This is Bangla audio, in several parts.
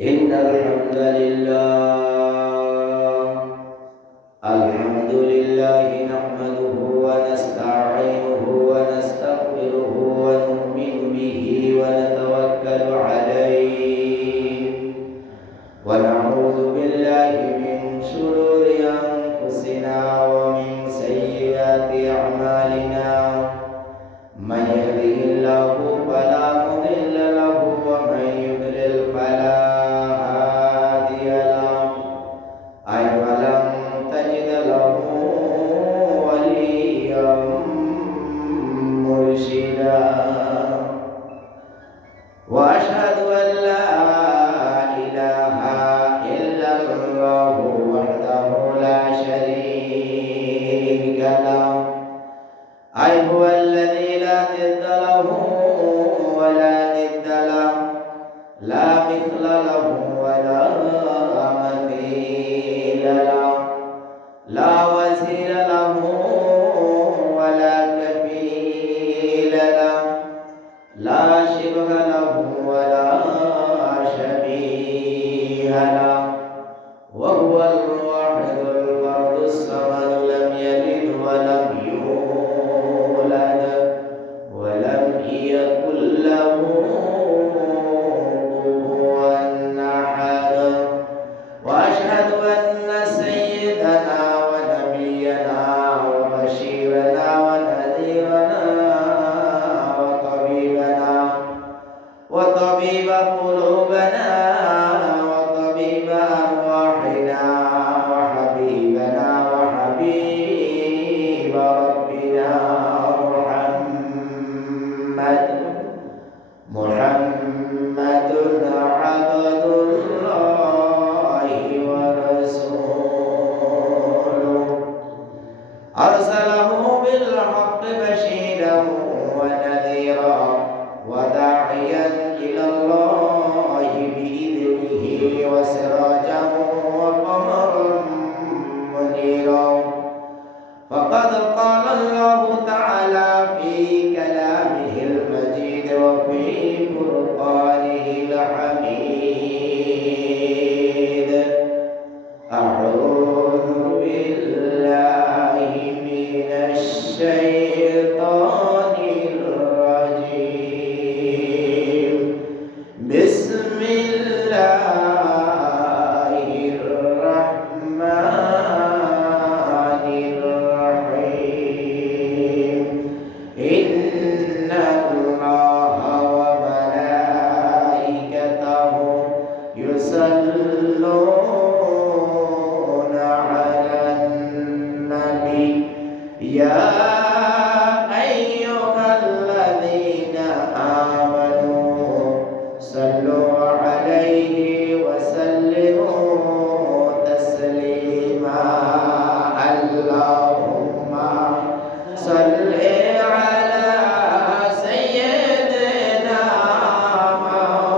إن الحمد لله نحمده ونستعينه ونستغفره ونؤمن به ونتوكل عليه ونعوذ بالله من شرور أنفسنا ومن سيئات أعمالنا من يهده الله فلا مضل له ومن يضلل فلا هادي له أي فلم تجد له وليا مرشدا وأشهد أن لا إله إلا الله وحده لا شريك له أي هو الذي لا ضد له ولا ند له لا مثل له ولا مثيل له لا وزير له ولا كفيل له لا شبه له ولا شبيه له وهو الواحد الفرد الصمد لم يلد ولم يولد ولم يكن له كفوا أحد وأشهد أن سيدنا ونبينا وبشيرنا ونذيرنا وطبيب قلوبنا وطبيب أرواحنا وحبيبنا وحبيب ربنا محمد عبد الله ورسوله أرسله بالحق بشيرا ونذيرا وداعيا إلى الله بإذنه وسراجا وقمرا منيرا فقد قال الله تعالى في كلامه المجيد وفي فرقانه الحميد أعوذ بالله من الشيطان الرجيم بسم الله الرحمن الرحيم إن الله وملائكته يصلون على النبي يا أيها الذين آمنوا صلوا عليه وسلموا تسليما اللهم صل على سيدنا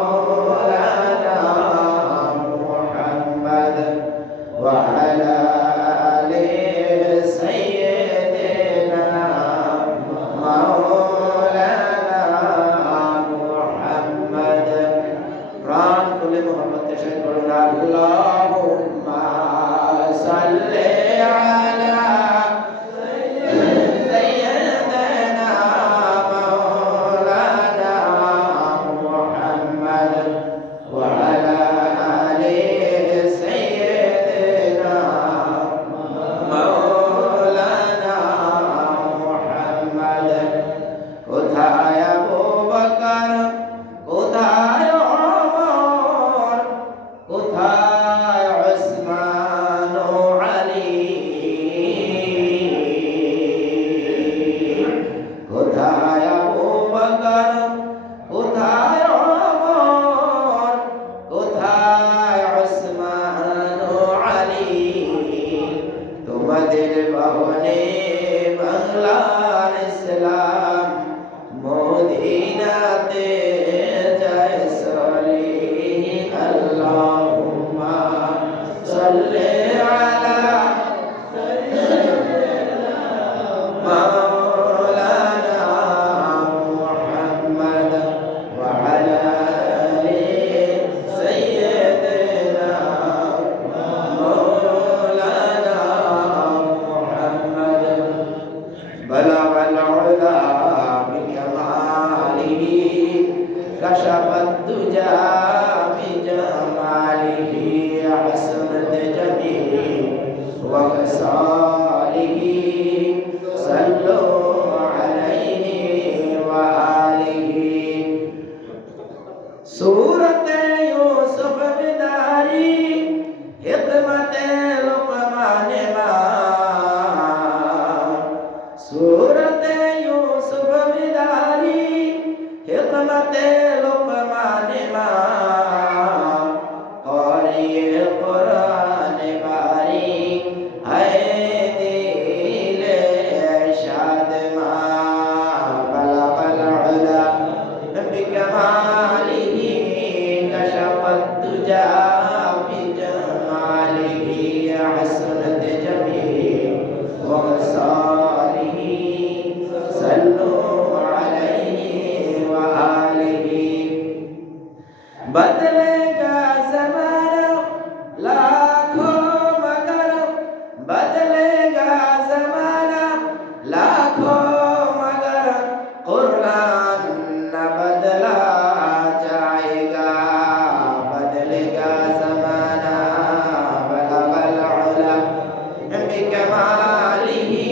مولانا محمد وعلى آل سيدنا مولانا محمد প্রাণ খুলে মোহাম্মদ তেশাদ করুন আল্লাহুম্মা সাল্লি আলা সাইয়্যিদিনা মাওলানা মুহাম্মদ ওয়া আলা আলি সাইয়্যিদিনা মাওলানা মুহাম্মদ কোথায় আবু বকর কোথায় ওমর কোথায় الدجى بجماله حسنت جميع وخصاله صلوا عليه وآله सूरत यूसुफ बिदारी हिकमत लुकमान सूरत यूसुफ बिदारी हिकमत लुकमान और ये कुरान बारी है दिल शाद बला बला बिकमाली कशफ الدجى بجماله حسنت جميع وخصاله صلوا عليه وآله बदलेगा ज़माना लाखों मगर बदलेगा ज़माना लाखों मगर कुरान न बदला जाएगा बदलेगा ज़माना बलगल उला बिकमालिही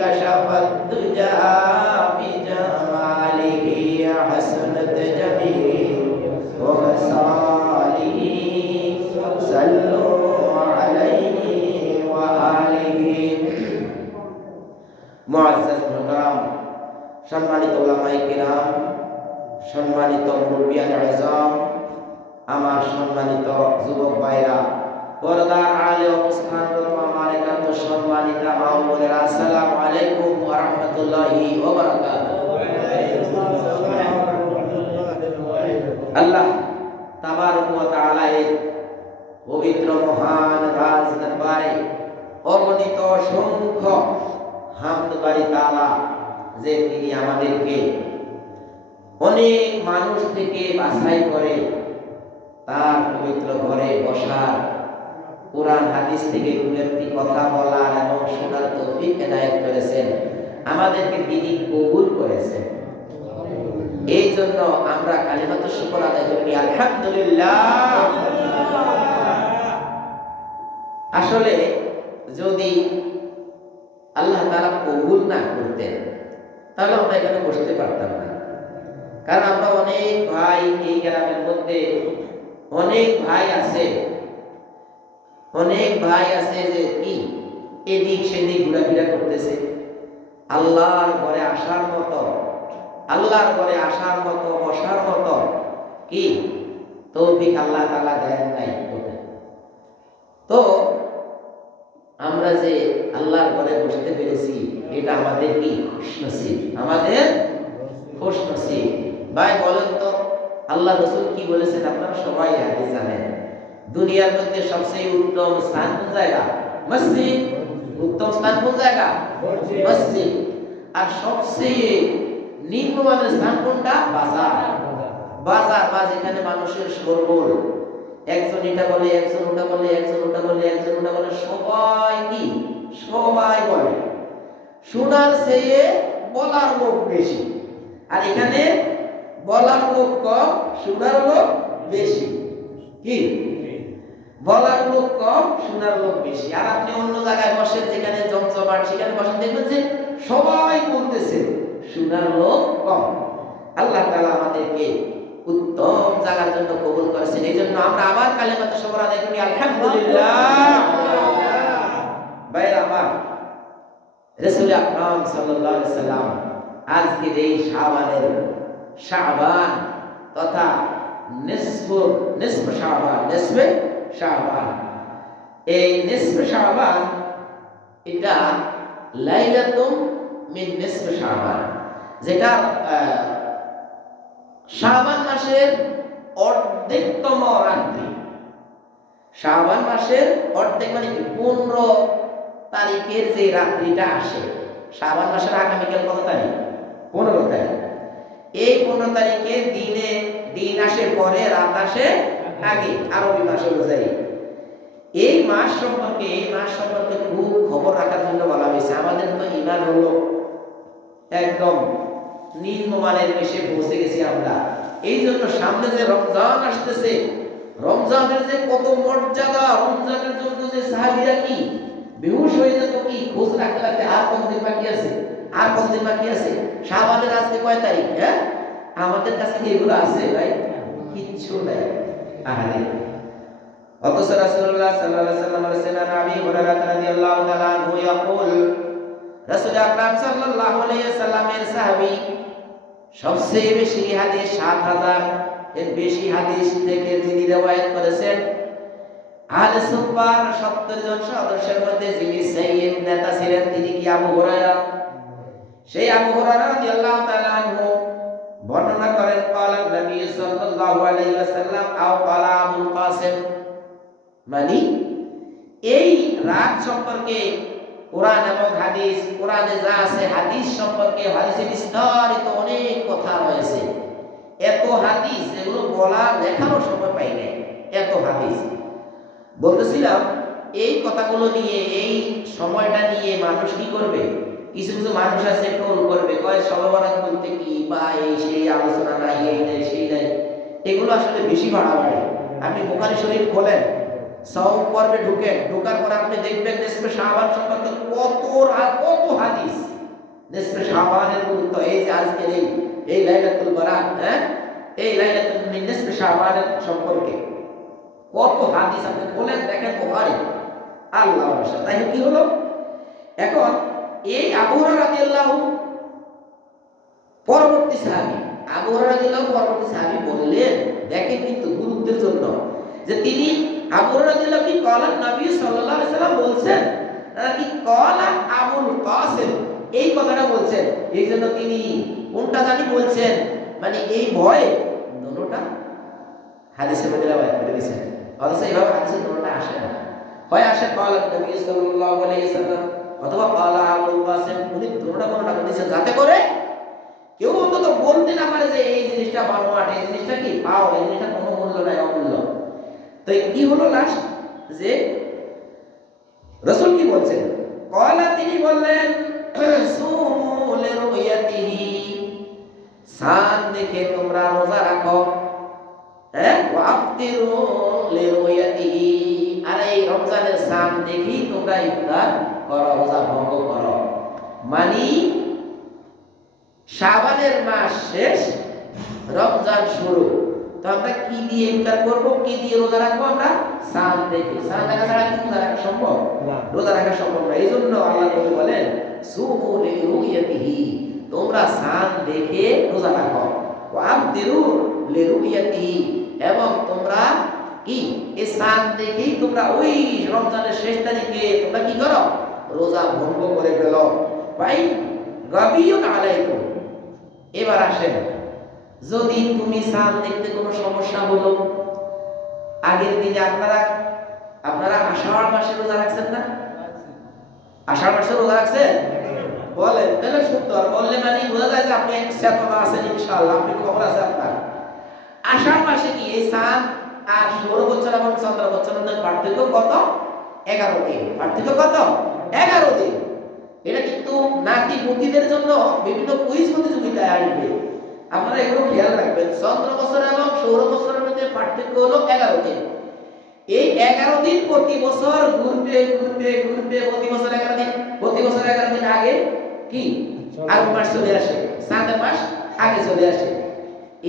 कशफत दुजा बिजमालिही हसनत जमील وخصاله صلوا عليه وآله মুআজ্জাজ মুহতারাম সম্মানিত উলামায়ে কিরাম সম্মানিত মুরব্বিয়ানে আযম আমার সম্মানিত যুবক ভাইরা পর্দার আড়ালে অবস্থানরত আমার একান্ত সম্মানিত মা ও বোনেরা আসসালামু আলাইকুম ওয়া রাহমাতুল্লাহি ওয়া বারাকাতুহু আল্লাহ তাবারক ওয়া তাআলা এর পবিত্র মহান রাজ দরবারে অগণিত অসংখ্য হামদ বাড়ি তাআলা যে তিনি আমাদেরকে অনেক মানুষ থেকে বাছাই করে তার পবিত্র ঘরে বসার কোরআন হাদিস থেকে দু একটি কথা বলার এবং শোনার তৌফিক এনায়েত করেছেন আমাদেরকে তিনি কবুল করেছেন এই জন্য আমরা কালিমাত শুকর আদায় করি আলহামদুলিল্লাহ আসলে যদি আল্লাহ তাআলা কবুল না করতেন তাহলে আমরা এখানে বসতে পারতাম না কারণ আমরা অনেক ভাই এই গ্রামের মধ্যে অনেক ভাই আছে যে কি এদিক সেদিক ঘোরাফেরা করতেছে আল্লাহর ঘরে আসার মতো বসার মতো কি তৌফিক আল্লাহ তাআলা দেন নাই তো আমরা যে আল্লাহর ঘরে বসতে পেরেছি এটা আমাদের কি খুশনসিব ভাই বলেন তো আল্লাহ রাসূল কি বলেছেন আপনারা সবাই হাদিস জানেন দুনিয়ার মধ্যে সবচেয়ে উত্তম স্থান কোন জায়গা মসজিদ উত্তম স্থান কোন জায়গা মসজিদ আর সবচেয়ে নিম্নমানের স্থান কোনটা বাজার যেখানে মানুষের শোরগোল একজন এটা বলে একজন ওটা বলে একজন ওটা বলে একজন ওটা বলে সবাই বলে শোনার চেয়ে বলার লোক বেশি আর এখানে বলার লোক কম শোনার লোক বেশি কি বলার লোক কম শোনার লোক বেশি আর আপনি অন্য জায়গায় বসেন যেখানে জমজমাট সেখানে বসেন দেখবেন যে সবাই বলতেছে শোনার লোক কম আল্লাহ তাআলা আমাদেরকে উত্তম জায়গার জন্য কবুল করেছেন এই জন্য আমরা আবার কালিমাত শুকর আদায় করি আলহামদুলিল্লাহ ভাইরা আমার রাসূল আকরাম সাল্লাল্লাহু আলাইহি সাল্লাম আজকে এই শাবান তথা নিসফ শাবান এই নিসফ শাবান এটা লাইলাতুম মিন নিসফ শাবান যেটা শাবান মাসের অর্ধেকতম রাত্রি শাবান মাসের অর্ধেক মানে কি 15 তারিখের যে রাত্রিটা আসে শাবান মাসের আগামীকাল কত তারিখ 15 তারিখ এই 15 তারিখে দিন আসে পরে রাত আসে আগে আরবি মাস অনুযায়ী এই মাস সম্পর্কে খুব খবর রাখার জন্য বলা হয়েছে আমাদের তো ঈমান হলো একদম নিম্নমানের বেশে পৌঁছে গেছি আমরা এই জন্য সামনে যে রমজান আসতেছে, রমজানের যে কত মর্যাদা, রমজানের জন্য যে সাহাবীরা কি বেহুশ হয়ে যেত, কি খোঁজ রাখতে রাখতে আর কতদিন বাকি আছে, আর কতদিন বাকি আছে, শাবানের আজকে কয় তারিখ? হ্যাঁ, আমাদের কাছে কি এগুলো আছে ভাই? কিচ্ছু নাই। আহারে, অথচ রাসূলুল্লাহ সাল্লাল্লাহু আলাইহি ওয়াসাল্লাম বলেছেন, নবী হুরায়রা রাদিয়াল্লাহু তাআলা আনহু ইয়াকুল, রাসূল আকরাম সাল্লাল্লাহু আলাইহি ওয়াসাল্লামের সাহাবী সবচেয়ে বেশি হাদিস ৭০০০ এর বেশি হাদিস থেকে যিনি রওয়ায়াত করেছেন, আহলে সুফার ৭০ জন সদস্যের মধ্যে যিনি সাইয়্যিদ নেতা ছিলেন, তিনি কি আবু হুরায়রা। সেই আবু হুরায়রা রাদিয়াল্লাহু তাআলা আনহু বর্ণনা করেন, ক্বালা নবী সাল্লাল্লাহু আলাইহি ওয়াসাল্লাম আও ক্বালা আবুল কাসিম, মানে এই রাত সম্পর্কে কোরআন এবং হাদিস, কোরআনে যা আছে হাদিস সম্পর্কে, হাদিসে বিস্তারিত অনেক কথা রয়েছে, এত হাদিস এগুলো বলা লেখারও সময় পাই না, এত হাদিস। বলতেছিলাম এই কথাগুলো নিয়ে, এই সময়টা নিয়ে মানুষ কি করবে, কিছু কিছু মানুষ আছে টোল করবে, কয় শবে বরাত বলতে কি, বা এই সেই আলোচনা নাই, এই নাই সেই নাই, এগুলো আসলে বেশি বাড়াবাড়ি। আপনি বুখারী শরীফ খোলেন, সাওম পর্বে ঢুকেন, ঢোকার পর আপনি দেখবেন নিসফে শাবান সম্পর্কে কত হাদিস, নিসফে শাবানের গুরুত্ব, এই যে আজকের এই লাইলাতুল বারাত, হ্যাঁ, এই লাইলাতুল নিসফে শাবানের সম্পর্কে কত হাদিস আপনি খোলেন দেখেন বুখারী। আল্লাহর রাসূল, তাই কি হলো এখন এই আবু হুরায়রা রাদিয়াল্লাহু পরবর্তী সাহাবী, আবু হুরায়রা রাদিয়াল্লাহু পরবর্তী সাহাবী বললেন, দেখেন কিন্তু গুরুত্বের জন্য, যে তিনি আবু হুরায়রা রাদিয়াল্লাহু কি ক্বালা নবী সাল্লাল্লাহু আলাইহি ওয়াসাল্লাম বলছেন, নাকি ক্বালা আবুল কাসিম এই কথাটা বলছেন, এই জন্য তিনি কোনটা জানি বলছেন, মানে এই ভয়ে দুটোটা হাদিসের মধ্যে রওয়ায়াত করে দিয়েছেন। অথচ এইভাবে হাদিসের দুটোটা আসে না, হয় আসে ক্বালা নবী সাল্লাল্লাহু আলাইহি ওয়াসাল্লাম অথবা ক্বালা আবুল কাসিম, উনি দুটোটা কোনটা দিয়েছেন যাতে করে কেউ অন্তত বলতে না পারে যে এই জিনিসটা বানোয়াট, এই জিনিসটা কি পাও, এই জিনিসটা কোনো মূল্য নাই, অমূল্য। তো কি হলো লাস্ট, যে রাসূল কি বলছেন, ক্বালা তিনি বললেন, সুমু লিরুয়াতিহি, চাঁদ দেখে তোমরা রোজা রাখো, হ্যাঁ, ওয়া আফতিরু লিরুয়াতিহি, আর এই রমজানের চাঁদ দেখি তোমরা ইফতার করো, রোজা ভঙ্গ করো। মানে শাবানের মাস শেষ, রমজান শুরু, তো আমরা কি দিয়ে ইফতার করব, কি দিয়ে রোজা রাখবো? আমরা চাঁদ দেখে, চাঁদ দেখা ছাড়া কি রোজা রাখা সম্ভব? রোজা রাখা সম্ভব না। এই জন্য আল্লাহ নবী বলেন, সুমু লিরুয়াতিহি, তোমরা চাঁদ দেখে রোজা রাখো, ওয়া আফতিরু লিরুয়াতিহি, এবং তোমরা কি এই চাঁদ দেখেই তোমরা ওই রমজানের শেষ তারিখে তোমরা কি করো, রোজা ভঙ্গ করে ফেলো। ভাই গাবিয়ুন আলাইকুম, এবার আসেন, যদি তুমি চাঁদ দেখতে কোনো সমস্যা হলো, আগের দিনে আপনারা আষাঢ় মাসে রোজা রাখছেন না? আষাঢ় মাসে রোজা রাখছেন? বলেন, তাহলে সুন্দর, বললে মানে বোঝা যায় যে আপনি এক চেতনা আছেন, ইনশাআল্লাহ আপনি খবর আছে আপনার। আষাঢ় মাসে কি এই চাঁদ আর সৌর বছর এবং চন্দ্র বছরের মধ্যে পার্থক্য কত? 11 দিন। পার্থক্য কত? 11 দিন। এটা কিন্তু নাতি পুতিদের জন্য বিভিন্ন কুইজ প্রতিযোগিতায় আসবে, আপনারা এগুলো খেয়াল রাখবেন। চন্দ্র বছর এবং সৌর বছরের মধ্যে পার্থক্য হলো 11 দিন। এই 11 দিন প্রতি বছর ঘুরতে ঘুরতে ঘুরতে প্রতি বছর 11 দিন, প্রতি বছর 11 দিন আগে কি আরব মাস চলে আসে, চাঁদের মাস আগে চলে আসে।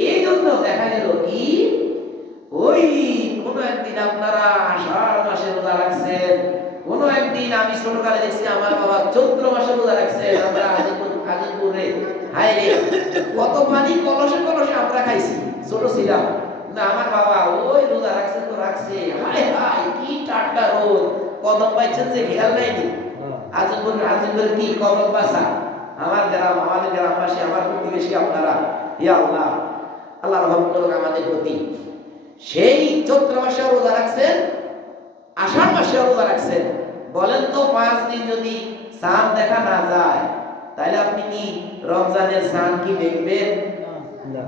এই জন্য দেখা গেল কি ওই কোন একদিন আপনারা আষাঢ় মাসে রোজা রাখছেন, কোন একদিন আমি ছোটকালে দেখছি আমার বাবা চৈত্র মাসে রোজা রাখছেন, আমরা আজিপুরে হায় রে কত পানি কলসে কলসে আমরা খাইছি ছোট ছিলাম, না আমার বাবা ওই রোজা রাখছে তো রাখছে, হায় হায় কি টাটকা রোদ, কদম পাইছেন যে খেয়াল নাইনি। আজিপুর কি কদম বাসা, আমার গ্রাম, আমাদের গ্রামবাসী, আমার প্রতিবেশী আপনারা, ইয়া আল্লাহ, আল্লাহ রহম করুক আমাদের প্রতি। সেই চৈত্র মাসে রোজা রাখছেন, আষাঢ় মাসে রোজা রাখছেন, বলেন তো 5 দিন যদি চাঁদ দেখা না যায় তাহলে আপনি কি রমজানের চাঁদ কি দেখবেন?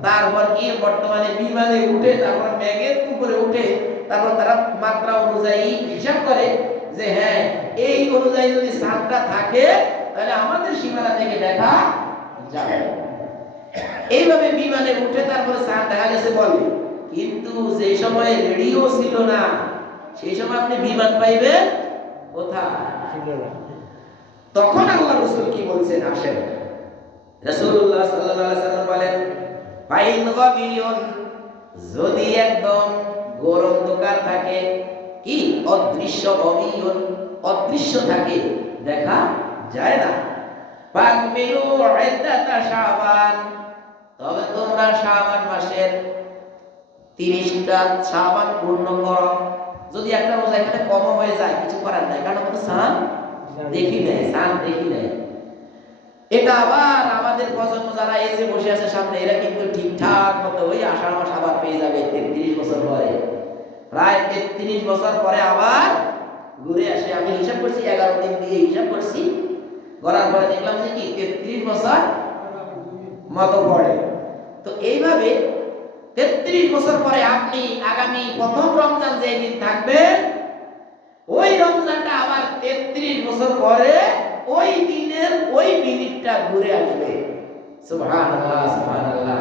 তারপর কি বর্তমানে বিমানে উঠে, তারপর মেঘের উপরে উঠে, তারপর তারা মাত্রা অনুযায়ী হিসাব করে যে হ্যাঁ এই অনুযায়ী যদি চাঁদটা থাকে তাহলে আমাদের সীমানা থেকে দেখা যাবে। এইভাবে বিমানে উঠে তারপরে চাঁদ দেখা গেছে বলে। কিন্তু যে সময় রেডিও ছিল না সেই সময় আপনি বিমান পাইবেন কোথায়? তখন আল্লাহ রাসূল কি বলছেন আসেন। রাসূলুল্লাহ সাল্লাল্লাহু আলাইহি ওয়াসাল্লাম বলেন ফাইন গাবিয়ুন, যদি একদম ঘোর অন্ধকার থাকে, কি অদৃশ্য, গাবিয়ুন অদৃশ্য থাকে, দেখা যায় না, ফাকমিলু ইদ্দাতা শাবান, তবে তোমরা শাবান মাসের 30টা শাবান পূর্ণ করো। যদি একটা রোজা এখানে কম হয়ে যায় কিছু করার নাই, কারণ আমরা চাঁদ দেখি নাই, চাঁদ দেখি নাই। এটা আবার আমাদের প্রজন্ম যারা এই যে বসে আছে সামনে, এরা কিন্তু ঠিকঠাক মতো ওই আষাঢ় মাস আবার পেয়ে যাবে 33 বছর পরে, প্রায় 33 বছর পরে আবার ঘুরে আসে। আমি হিসাব করছি 11 দিন দিয়ে হিসাব করছি, করার পরে দেখলাম যে কি 33 বছর মতো পড়ে। তো এইভাবে 33 বছর পরে আপনি আগামী প্রথম রমজান যে দিন থাকবেন, ওই রমজানটা আবার 33 বছর পরে ওই দিনের ওই মিনিটটা ঘুরে আসবে। সুবহানাল্লাহ, সুবহানাল্লাহ।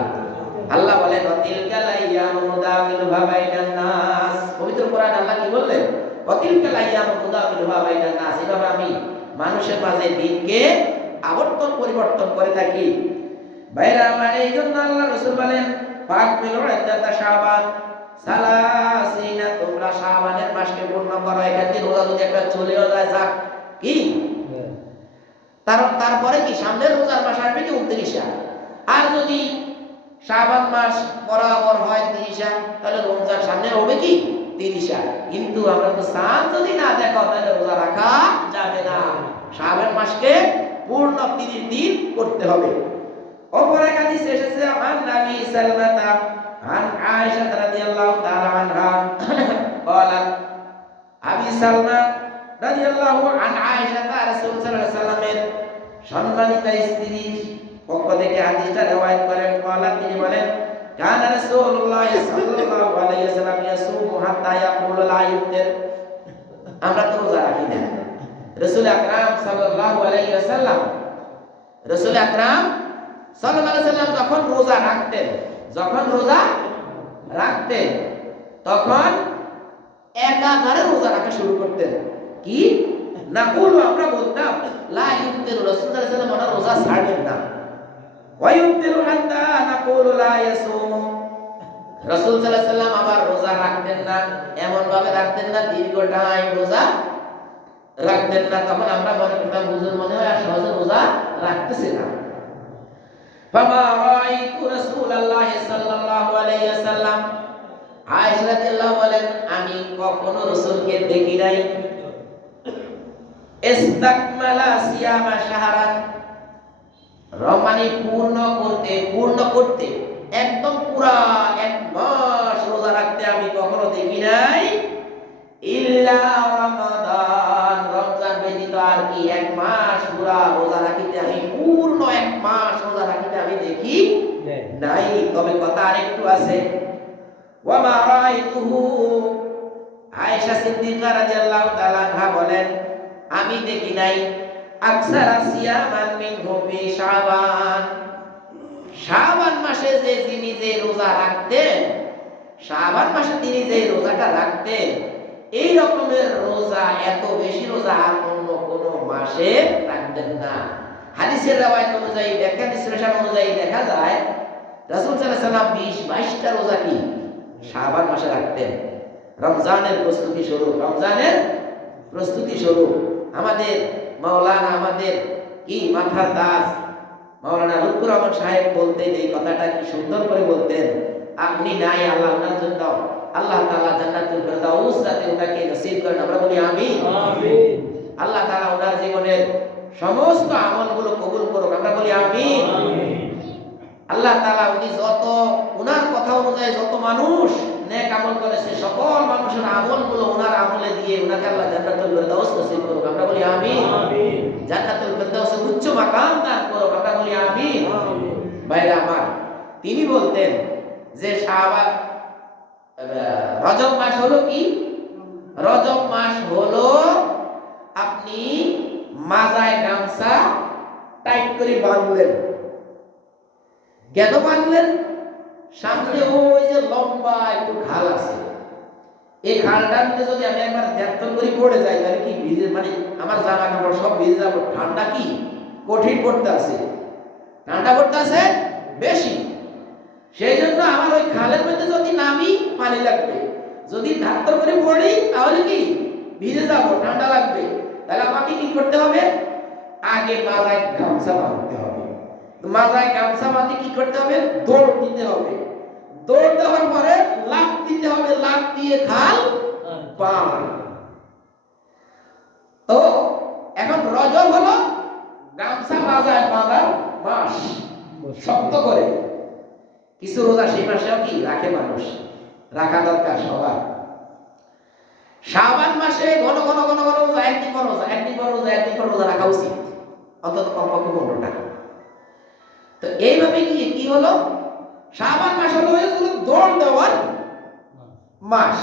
আল্লাহ বলেন ওয়াতিলকাল আইয়ামু নুদাবিলুহা বাইনান নাস। পবিত্র কোরআন আল্লাহ কি বললেন? ওয়াতিলকাল আইয়ামু নুদাবিলুহা বাইনান নাস। এভাবে আমি মানুষের মাঝে দিনকে আবর্তন পরিবর্তন করে থাকি। ভাইরা আমার, এই জন্য আল্লাহ রাসূল বলেন ফাকমিলু ইদ্দাতা শাবান সালাসিনা, তোমরা শাবানের মাসকে পূর্ণ করো। এখানে রোজা যদি একটা চলেও যায় যাক, কি তারপরে কি সামনের রোজার মাস আসবে কি 29, আর যদি শাবান মাস বরাবর হয় 30, তাহলে রমজান সামনে হবে কি 30। কিন্তু আমরা তো চাঁদ যদি না দেখো তাহলে রোজা রাখা যাবে না। শাবান মাসকে পূর্ণ 30 দিন করতে হবে। অপর এক হাদিসে এসেছে আন নবী সাল্লাল্লাহু আন আয়েশা রাদিয়াল্লাহু তাআলা আনহা قالت, আবি সালমা রাদিয়াল্লাহু আন আয়েশা রাসূল সাল্লাল্লাহু আলাইহি ওয়াসাল্লামের সম্মানিত স্ত্রীর পক্ষ থেকে হাদিসটা রওয়ায়াত করেন। قالت, তিনি বলেন কানা রাসূলুল্লাহ সাল্লাল্লাহু আলাইহি ওয়াসাল্লাম ইয়াসুমু হাত্তা ইয়াকুল লা ইফতার। আমরা তো রোজা রাখি না। রাসূল আকরাম সাল্লাল্লাহু আলাইহি ওয়াসাল্লাম, রাসূল আকরাম সাল্লাল্লাহু আলাইহি ওয়াসাল্লাম যখন রোজা রাখতেন তখন একাধারে রোজা রাখা শুরু করতেন। কি না বলবো, আমরা বলতাম লা ইফতার, রাসূল সাল্লাল্লাহু আলাইহি ওয়াসাল্লাম রোজা ছাড়বেন না। ওয়া ইফতার হাত্তা নাকুল লা ইয়াসুম, রাসূল সাল্লাল্লাহু আলাইহি ওয়াসাল্লাম আবার রোজা রাখতেন না, এমন ভাবে রাখতেন না দীর্ঘ টাইম রোজা রাখতেন না। তখন আমরা মনে করতাম হুজুর মনে হয় আর সহজে রোজা রাখতেছে না। ফামা রাআইতু রাসূলুল্লাহ সাল্লাল্লাহু আলাইহি ওয়াসাল্লাম, আয়েশা রাদিয়াল্লাহু বলেন আমি কখনো রাসূলকে দেখি নাই ইস্তাকমালা সিয়ামা শাহরান, রমানি পূর্ণ করতে একদম পুরা 1 মাস রোজা রাখতে আমি কখনো দেখি নাই। ইল্লা রমাদান, রমজান ব্যতীত আর কি 1 মাস পুরা রোজা রাখিতে আমি পূর্ণ 1 মাস রোজা রাখিতে আমি দেখি নাই। তবে কথা আরেকটু আছে, ওয়া মা রাআইতুহু, আয়েশা সিদ্দিকা রাদিয়াল্লাহু তাআলা আনহা বলেন আমি দেখি নাই আকসারা সিয়ামান মিনহু ফি শাবান, শাবান মাসে যে তিনি যে রোজা রাখতেন, শাবান মাসে তিনি যে রোজাটা রাখতেন, এই রকমের রোজা, এত বেশি রোজা আর অন্য কোন মাসে রাখতেন না। হাদিসের রওয়ায়াত অনুযায়ী, ব্যাখ্যা বিশ্লেষণ অনুযায়ী দেখা যায় রাসূল সাল্লাল্লাহু আলাইহি ওয়াসাল্লাম 20-22টা রোজা কি শাবান মাসে রাখতেন। রমজানের প্রস্তুতি স্বরূপ আমাদের মাওলানা, আমাদের কি মাথার তাজ মাওলানা লুৎফুর রহমান সাহেব বলতেন, এই কথাটা কি সুন্দর করে বলতেন, আপনি নাই আল্লাহ ওনার জন্য আল্লাহ তাআলা জান্নাতুল ফেরদাউস যাতে ওনাকে নসিব করেন, আমরা বলি আমিন। আল্লাহ তাআলা ওনার জীবনের সমস্ত আমলগুলো কবুল করুক, আমরা বলি আমিন। আল্লাহ তাআলা উনি যত ওনার কথা অনুযায়ী যত মানুষ নেক আমল করেছে, সকল মানুষের আমলগুলো ওনার আমলে দিয়ে ওনাকে আল্লাহ জান্নাতুল ফেরদাউস নসিব করুক, আমরা বলি আমিন। জান্নাতুল ফেরদাউসের উচ্চ মাকাম দান করুক, আমরা বলি আমিন। ভাইরা আমার, তিনি বলতেন যে শাবান, রজব মাস হলো কি, রজব মাস হলো আপনি মাজায় গামছা টাইট করে বাঁধলেন, কেন বাঁধলেন? সামনে ওই যে লম্বা একটু খাল আছে, এই খালটার মধ্যে যদি আমি একবার দেড় করে পড়ে যাই তাহলে কি ভিজে, মানে আমার জামা কাপড় সব ভিজে যাবো। ঠান্ডা কি কঠিন পড়তে আছে, ঠান্ডা পড়তে আছে বেশি। সেই জন্য আমার ওই খালের মধ্যে যদি নামি পানি লাগবে, যদি ধাত্তর করে পড়ি তাহলে কি ভিজে যাব, ঠান্ডা লাগবে। তাহলে আমাকে কি করতে হবে? আগে মাথায় গামছা বাঁধতে হবে। মাথায় গামছা বাঁধে কি করতে হবে? দৌড় দিতে হবে। দৌড় দেওয়ার পরে লাফ দিতে হবে, লাফ দিয়ে খাল পার। তো এখন রজব হলো গামছা মাথায় বাঁধার মাস, শক্ত করে। কিছু রোজা সেই মাসেও কি রাখে মানুষ, রাখা দরকার সবার। শাবান মাসে ঘন ঘন ঘন ঘন রোজা, একদিন পর রোজা, একদিন পর রোজা, একদিন পর রোজা রাখা উচিত, অন্তত কমপক্ষে 15টা। তো এইভাবে গিয়ে কি হলো, শাবান মাস হলো দৌড় দেওয়ার মাস,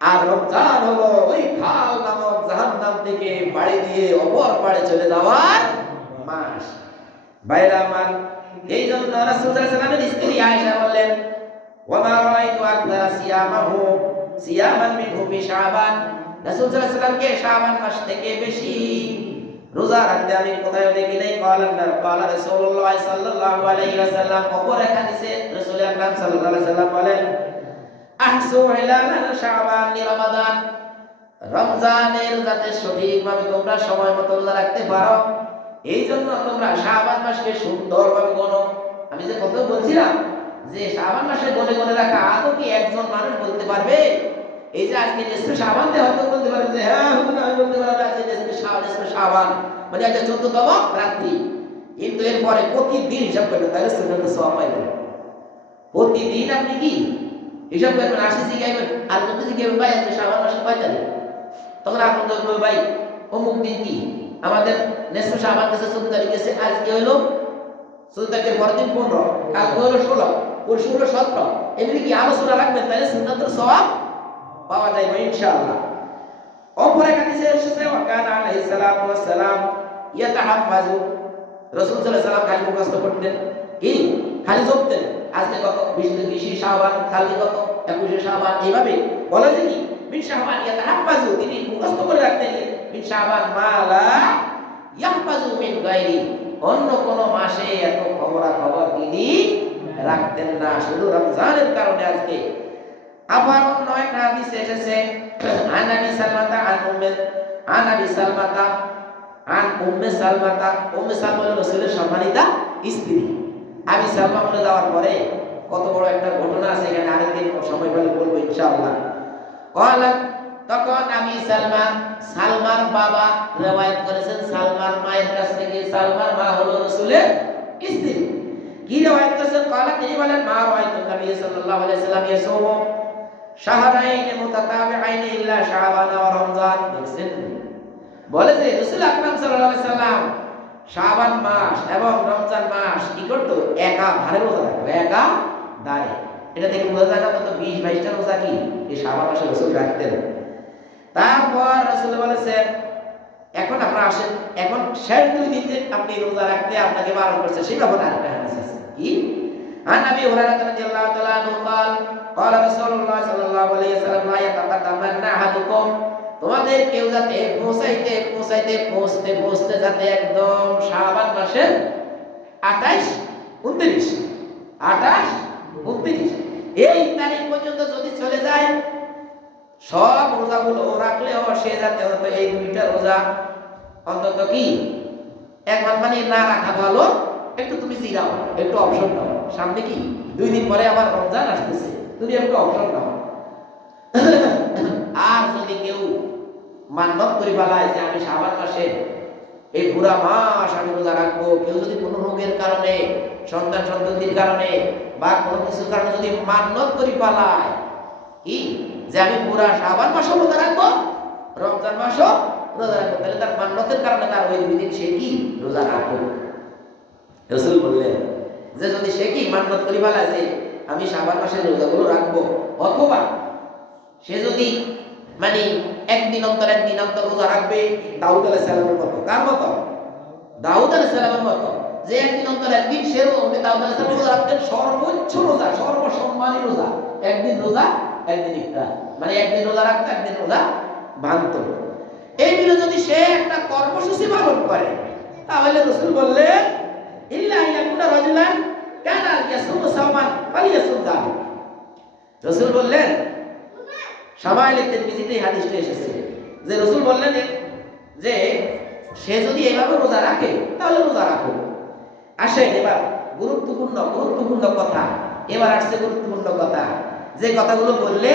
আর রমজান হলো ওই খাল নামক জাহান্নাম থেকে বাড়ি দিয়ে অপর পাড়ে চলে যাওয়ার মাস। ভাইরা আমার, এই জন্য রাসূল সাল্লাল্লাহু আলাইহি ওয়াসাল্লামের স্ত্রী আয়েশা বললেন, ওয়া মা রাআইতু আকযারা সিয়ামাহু সিয়ামান মিনহু ফি শাবান। রাসূল সাল্লাল্লাহু আলাইহি ওয়াসাল্লামকে শাবান মাস থেকে বেশি রোজা রাখতে আমি কোথাও দেখি নাই। ক্বালা রাসূলুল্লাহ সাল্লাল্লাহু আলাইহি ওয়াসাল্লাম, অপর এক হাদিসে রাসূল আকরাম সাল্লাল্লাহু আলাইহি ওয়াসাল্লাম বলেন, আহসু হিলালান শাবান রমাদান, রমজানের যাতে সঠিকভাবে তোমরা সময় মতো রোজা রাখতে পারো, এই জন্য তোমরা শাবান মাসকে সুন্দরভাবে গণো। আমি যে কথা বলছিলাম যে শাবান মাসে গনে গনে রাখা, আদৌ কি একজন মানুষ বলতে পারবে? এই যে আজকে নিসফে শাবান দিয়ে হয়তো বলতে পারবে যে হ্যাঁ আমি বলতে পারবো আজকে নিসফে শাবান মানে আজকে 14তম রাত্রি, কিন্তু এরপরে প্রতিদিন হিসাব করবেন, তাহলে সুন্নাত সওয়াব পাইবেন। প্রতিদিন আপনি কি হিসাব করবেন, 80 জিগাইবেন, আর যদি জিগাইবেন ভাই আজকে শাবান মাসে কয় তারিখ, তখন আপনি বলবেন ভাই অমুক দিন কি আমাদের নিসফে শাবান গেছে 14 তারিখ গেছে, আজকে হলো 14 তারিখের পরের দিন 15, কালকে হলো 16, পরশু হলো 17। এমনি কি আলোচনা রাখবেন, তাহলে সুন্নাতের সওয়াব পাওয়া যাবে ইনশাআল্লাহ। অপর এক হাদিসে এসেছে, ওয়াকানা আলাইহিস সালাতু ওয়াস সালাম ইয়াতাহাফাজু, রাসূল সাল্লাল্লাহু আলাইহি ওয়াসাল্লাম খালি মুখস্থ করতেন, কি খালি জপতেন, আজকে কত 20 শাবান, কালকে কত 21 শাবান, এইভাবে বলা যায় কি মিন শাবান ইয়াতাহাফাজু, তিনি মুখস্থ করে রাখতেন মিন শাবান মালা ইয়াহফাজু মিন গায়রি, অন্য কোন মাসে এত খবর তিনি রাখতেন না, শুধু রমজানের কারণে। আজকে আবার অন্য একটা হাদিসে এসেছে, আনাবি সালমাতা আনাবি সালমাতা উম্মে সালমাতা, উম্মে সালমা হলো রাসূলের সম্মানিতা স্ত্রী। আমি সালমা মরে যাওয়ার পরে কত বড় একটা ঘটনা আছে, এখানে আরেকদিন সময় পেলে বলবো ইনশাআল্লাহ। কলাত, তখন আমি সালমার বাবা রিওয়ায়াত করেছেন সালমার মায়ের কাছ থেকে, সালমার মা হলো রাসূলের স্ত্রী। কি রিওয়ায়াত করেছেন? কলাত, তিনি বলেন, মা রাআইতু নবী সাল্লাল্লাহু আলাইহি ওয়াসাল্লাম ইয়াসুমু শাহরাইন মুতাতাবিআইন ইল্লা শাবান ওয়া রমজান। দেখছেন, বলে যে রাসূল আকরাম সাল্লাল্লাহু আলাইহি ওয়াসাল্লাম শাবান মাস এবং রমজান মাস কি করতো, একা ধারে রোজা রাখতো, একা ধারে। এটা দেখে বোঝা যায় না কত 20-22টা রোজা কি এই শাবান মাসে রাসূল রাখতেন। তারপর রাসূল বলেছেন, এখন আপনারা আসেন, এখন শেষ 2 দিনে আপনি রোজা রাখতে আপনাকে বারণ করছে, সেই ব্যাপারে আরেকটা হাদিস আছে। কি? আন নবী হুরায়রা রাদিয়াল্লাহু তাআলা আনহু قال قال রাসূলুল্লাহ সাল্লাল্লাহু আলাইহি ওয়াসাল্লাম, লা ইয়াতাকাদ্দামান্না আহাদুকুম, তোমাদের কেউ যাতে পৌঁছতে যাতে একদম শাবান মাসের 28, 29 এই তারিখ পর্যন্ত যদি চলে যায়, সব রোজাগুলো রাখলেও সে যাতে হতো এই 2টা রোজা অন্তত কি একবার মানে না রাখা ভালো, একটু তুমি জিরাও, একটু অপশন নাও, সামনে কি 2 দিন পরে আবার রমজান আসতেছে, তুমি একটু অপশন নাও। আর যদি কেউ মান্যত করে বলায় যে আমি শাবান মাসে এই পুরা মাস আমি রোজা রাখবো, কেউ যদি কোনো রোগের কারণে, সন্তানটির কারণে বা কোনো কিছুর কারণে যদি মান্যত করে পালায় কি যে আমি পুরা শাবান মাসও রোজা রাখবো, রমজান মাসও রোজা রাখবো, তাহলে তার মান্যতের কারণে তার ওই 2 দিন সে কি রোজা রাখবো। রাসূল বললেন যে যদি সে কি মান্যত করে পালায় যে আমি শাবান মাসের রোজাগুলো রাখবো, অথবা সে যদি মানে একদিন অন্তর রোজা রাখবে, দাউদ আলাইহিস সালামের মতো। কার মতো? দাউদ আলাইহিস সালামের মতো। যে একদিন অন্তর একদিন সে রোজা রাখতেন, সর্বোচ্চ রোজা, সর্বসম্মানী রোজা, একদিন রোজা একদিন ইফতার, মানে একদিন রোজা রাখতো একদিন রোজা ভাঙত। এই দিনে যদি সে একটা কর্মসূচি পালন করে তাহলে রাসূল বললেন ইল্লা ইয়াকুনা রাজুলান কানা ইয়াসুমু সাওমান ফালিয়াসুম যালিক। রাসূল বললেন, শামাইলে তিরমিজিতে হাদিসটা এসেছে যে রাসূল বললেন যে সে যদি এইভাবে রোজা রাখে তাহলে রোজা রাখো। আসেন এবার গুরুত্বপূর্ণ কথা, এবার আসছে গুরুত্বপূর্ণ কথা, যে কথাগুলো বললে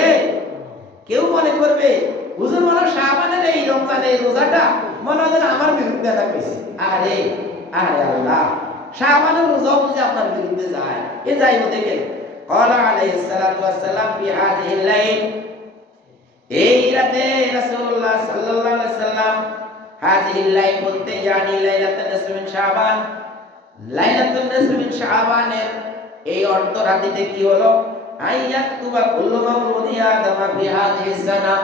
কেউ মনে করবে হুজুর মনে শাবানের এই রমজানের রোজাটা মনে হয় আমার বিরুদ্ধে লাগছে। আরে আরে আল্লাহ, শাবানের রোজা বুঝে আপনার বিরুদ্ধে যায়, এ যাইব দেখেন ক্বালা আলাইহিস সালাতু ওয়াস সালাম ফি হাযিহিল লাইল, এই রাতে রাসূলুল্লাহ সাল্লাল্লাহু আলাইহি সাল্লাম হাযিহিল লাইল বলতে জানি লাইলাতুন নিসফি মিন শাবান, লাইলাতুন নিসফি মিন শাবানের এই অর্থ রাতিতে কি হলো, আইয়াতুবা কুল্লু মাউলুদি আদামা ফি হাযিহিস সানা,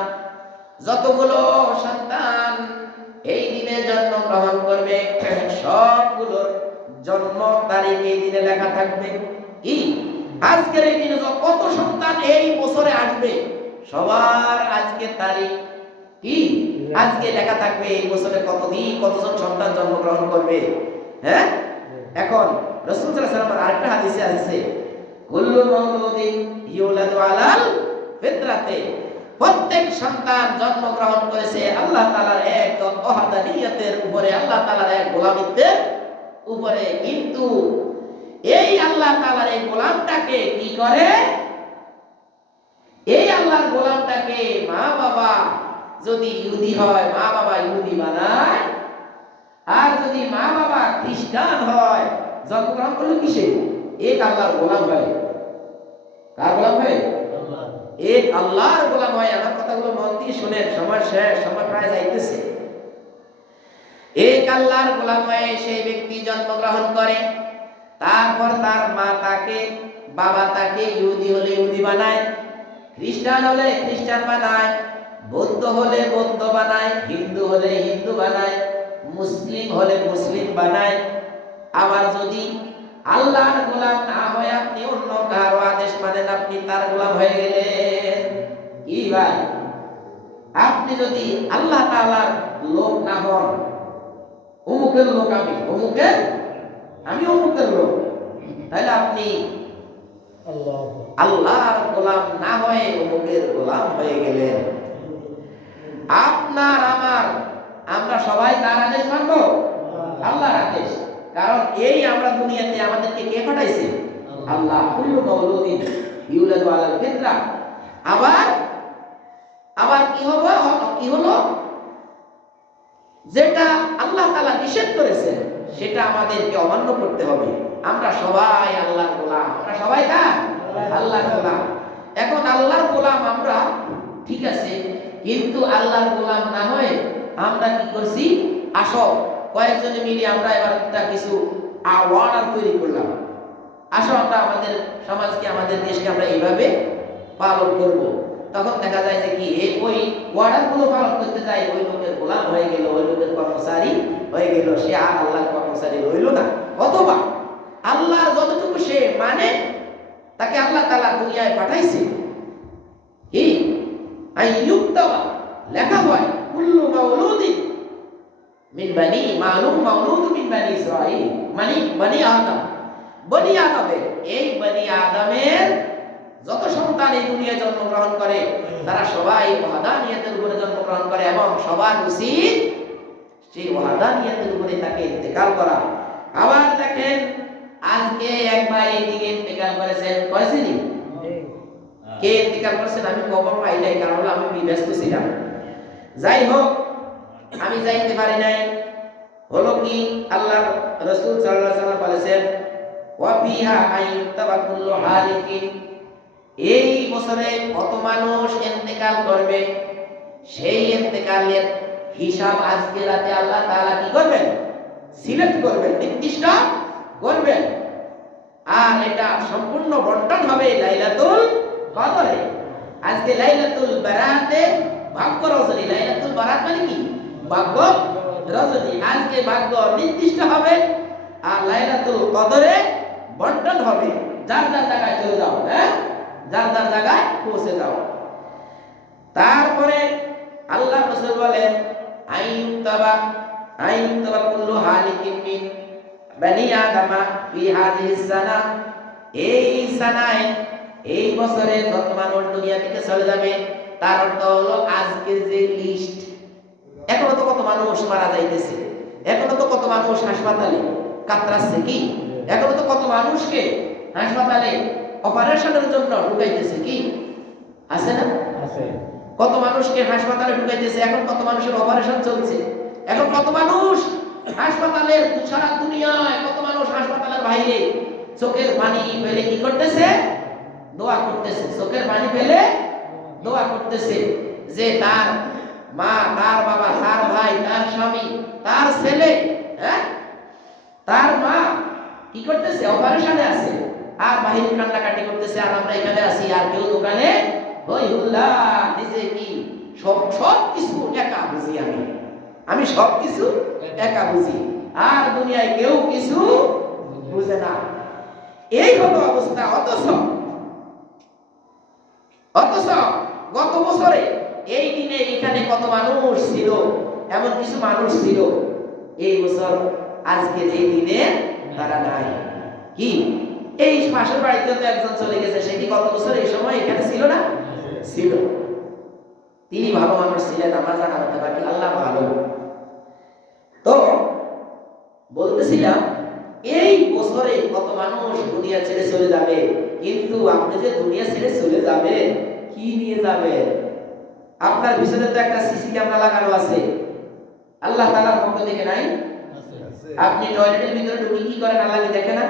যতগুলো সন্তান এই দিনে জন্মগ্রহণ করবে সবগুলোর জন্ম তারিখ এই দিনে লেখা থাকবে। কি আজকের এই দিনে কত সন্তান এই বছরে আসবে সবার আজকের তারিখ কি আজকে লেখা থাকবে, এই বছরে কতজন সন্তান জন্মগ্রহণ করবে। হ্যাঁ, এখন রাসূল সাল্লাল্লাহু আলাইহি ওয়াসাল্লাম আরেকটা হাদিসে আছে কুল্লু মাউলুদিন ইউলাদু আলাল ফিতরাতে, প্রত্যেক সন্তান জন্মগ্রহণ করেছে আল্লাহ তাআলার এক ওয়াহদানিয়তের উপরে, আল্লাহ তাআলার এক গোলামিত্বের উপরে। কিন্তু এই আল্লাহ তাআলার এই গোলামটাকে কি করে, এই আল্লাহর গোলামটাকে মা বাবা যদি ইহুদি হয় মা বাবা ইহুদি বানায়, আর যদি মা বাবা খ্রিস্টান হয় জন্মগ্রহণ করলো কিসে, এক আল্লাহর গোলাম হয়। কার গোলাম হয়? এক আল্লাহর গোলাম হয়। আমার কথাগুলো মন দিয়ে শুনেন, সময় শেষ, সময় প্রায় যাইতেছে। এক আল্লাহর গোলাম হয়ে সেই ব্যক্তি জন্মগ্রহণ করে, তারপর তার মা তাকে, বাবা তাকে ইহুদি হলে ইহুদি বানায়, খ্রিস্টান হলে খ্রিস্টান বানায়, বৌদ্ধ হলে বৌদ্ধ বানায়, হিন্দু হলে হিন্দু বানায়, মুসলিম হলে মুসলিম বানায়। আবার যদি আল্লাহর গোলাম না হয় আপনি অন্য কারো আদেশ মানেন, আপনি তার গোলাম হয়ে গেলেন। কি ভাই, আপনি যদি আল্লাহ তাআলার লোক না হন, অমুকের লোক আমি অমুকের লোক, তাহলে আপনি আল্লাহর গোলাম না হয়ে অমুকের গোলাম হয়ে গেলেন। আপনার আমার আমরা সবাই কার আদেশ মানব? আল্লাহর আদেশ। কারণ এই আমরা দুনিয়াতে আমাদেরকে কে পাঠাইছে? আল্লাহ। কুল্লু মাউলুদিন ইউলাদু আলাল ফিতরা। আবার কি হলো যেটা আল্লাহ তাআলা নিষেধ করেছেন সেটা আমাদেরকে অমান্য করতে হবে। আমরা সবাই আল্লাহর গোলাম, আমরা সবাই কার? আল্লাহর গোলাম। এখন আল্লাহর গোলাম আমরা, ঠিক আছে, কিন্তু আল্লাহর গোলাম না হয়ে আমরা কি করছি, আসো কয়েকজনে মিলে আমরা এবার একটা কিছু অর্ডার তৈরি করলাম, আসো আমরা আমাদের সমাজকে আমাদের দেশকে আমরা এইভাবে পালন করব। তখন দেখা যায় যে কি ওই অর্ডার গুলো পালন করতে যায় ওই লোকের গোলাম হয়ে গেল, ওই লোকের কর্মচারী হয়ে গেল, সে আর আল্লাহর কর্মচারী রইল না। অথবা আল্লাহ যতটুকু সে মানে তাকে আল্লাহ তাআলা দুনিয়ায় পাঠাইছে, কি আইয়ুক্তাবা লেখা হয় কুল্লু মাউলুদিন মিন বানি মালুম মাউলুদ মিন বানি ইসরাঈল, মানে বনি আদম, বনি আদমের, এই বনি আদমের যত সন্তান এই দুনিয়ায় জন্মগ্রহণ করে তারা সবাই ওয়াহদানিয়তের উপরে জন্মগ্রহণ করে এবং সবার উচিত সেই ওয়াহদানিয়তের উপরে তাকে ইন্তেকাল করা। আবার দেখেন আজকে এক ভাই এইদিকে ইন্তেকাল করেছেন, করেছেনি? কে ইন্তেকাল করেছেন আমি খবর পাই নাই, কারণ আমি ব্যস্ত ছিলাম। যাই হোক, আমি যাইতে পারি নাই। হলো কি, আল্লাহর রাসূল সাল্লাল্লাহু আলাইহি ওয়াসাল্লাম বলেছেন ওয়া ফিহা আইয়ুত্তাবা কুল্লু হালিকিন, এই বছরে কত মানুষ ইন্তেকাল করবে সেই ইন্তেকালের হিসাব আজকে রাতে আল্লাহ তাআলা কি করবেন? সিলেক্ট করবেন, নির্দিষ্ট করবেন। আর এটা সম্পূর্ণ বন্টন হবে লাইলাতুল কদরে। আজকে লাইলাতুল বারাতে ভাগ্য রজনী, লাইলাতুল বারাত মানে কি? ভাগ্য রজনী। আজকে ভাগ্য নির্দিষ্ট হবে আর লাইলাতুল কদরে বন্টন হবে। যার যার জায়গায় চলে যাও, হ্যাঁ, যার যার জায়গায় পৌঁছে যাও। তারপরে আল্লাহ রাসূল বলেন আইয়ুত্তাবা কুল্লু হালিকিন মিন বানি আদামা ফি হাযিহিস সানা, এই সানায় এই বছরে যত মানুষ দুনিয়া থেকে চলে যাবে তার অর্থ হলো আজকে যে লিস্ট, এখনো তো কত মানুষ মারা যাইতেছে, এখনো তো কত মানুষ হাসপাতালে কাতরাচ্ছে, কি এখনো তো কত মানুষকে হাসপাতালে অপারেশনের জন্য ঢুকাইতেছে, কি আছে না? আছে। কত মানুষকে হাসপাতালে ঢুকাইতেছে, এখন কত মানুষের অপারেশন চলছে, এখন কত মানুষ হাসপাতালের সারা দুনিয়ায়, কত মানুষ হাসপাতালের বাইরে চোখের পানি ফেলে কি করতেছে? দোয়া করতেছে। চোখের পানি ফেলে দোয়া করতেছে যে তার মা, তার বাবা, তার ভাই, তার স্বামী, তার ছেলে, হ্যাঁ, তার মা কি করতেছে? অপারেশনে আছে, আর বাহিরে কান্নাকাটি করতেছে, আর আমরা এখানে আছি, আর কেউ দোকানে হই হুল্লা, নিজে কি সব কিছু একা বুঝি, আমি সব কিছু একা বুঝি, আর দুনিয়ায় কেউ কিছু বুঝে না। এই হলো অবস্থা। অথচ গত বছরে এই দিনে এখানে কত মানুষ ছিল, এমন কিছু মানুষ ছিল এই বছর আজকের এই দিনে তারা নাই। কি এই পাশের বাড়িতে তো একজন চলে গেছে, সে কি গত বছর এই সময় এখানে ছিল না? ছিল। তিনি ভালো মানুষ ছিলেন, আমরা জানাতে পারি আল্লাহ ভালো। তো বলতেছিলাম এই বছরে কত মানুষ দুনিয়া ছেড়ে চলে যাবে, কিন্তু আপনি যে দুনিয়া ছেড়ে চলে যাবেন, কি নিয়ে যাবেন? আপনার পিছনে তো একটা সিসি ক্যামেরা লাগানো আছে, আল্লাহ তাআলার পক্ষ থেকে নাই? আপনি টয়লেটের ভিতরে ঢুকে কি করেন? আল্লাহ কি দেখে না?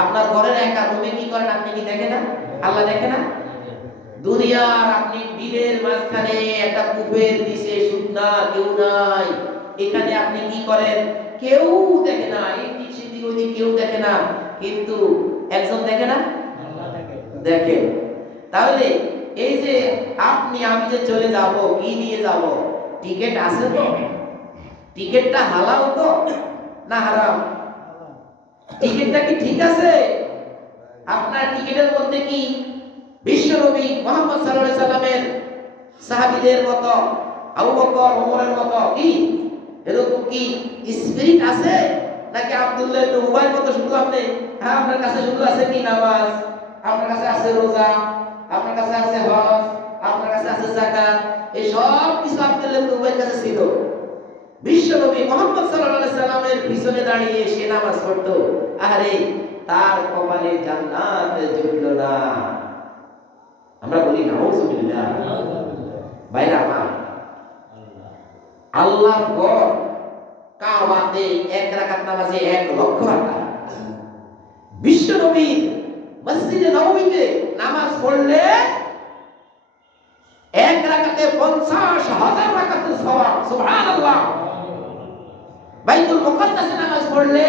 আপনার ঘরের একা রুমে কি করেন? আপনি কি দেখে না? আল্লাহ দেখে না? দুনিয়ার আপনি বিলের মাঝখানে একটা কূপের নিচে শুকনা কেউ নাই, এখানে আপনি কি করেন? কেউ দেখে না, এই দিক সেদিক ওই দিক কেউ দেখে না, কিন্তু একজন দেখে না? আল্লাহ দেখে। তাহলে এই যে আপনি আমি যে চলে যাব, কি নিয়ে যাব? টিকিট আছে তো? টিকিটটা হালাল তো না হারাম? টিকিটটা কি ঠিক আছে? আপনার টিকিটের মধ্যে কি বিশ্বনবী মুহাম্মদ সাল্লাল্লাহু আলাইহি সাল্লামের সাহাবীদের মতো, আবু বকর, ওমরের মতো কি এরকম কি স্পিরিট আছে, নাকি আব্দুল্লাহ ইবনে উবাইর মতো শুধু আপনি, হ্যাঁ, আপনার কাছে শুধু আছে কি নামাজ, আপনার কাছে আছে রোজা, আপনার কাছে আছে হজ, আপনার কাছে আছে যাকাত, এই সব কিছু আব্দুল্লাহ ইবনে উবাইর কাছে ছিল। বিশ্বনবী মুহাম্মদ সাল্লাল্লাহু আলাইহি সাল্লামের পিছনে দাঁড়িয়ে সে নামাজ পড়তো, আরে তার কপালে জান্নাত জুটলো না। আমরা বলি নাউযুবিল্লাহ। ভাইরা আমার, আল্লাহর ঘর কাবাতে এক রাকাত নামাজে 1 লক্ষ রাকাত, বিশ্বনবী মসজিদে নববীতে নামাজ পড়লে 1 রাকাতে 50,000 রাকাতের সওয়াব। সুবহানাল্লাহ। বাইতুল মুকাদ্দাসে নামাজ পড়লে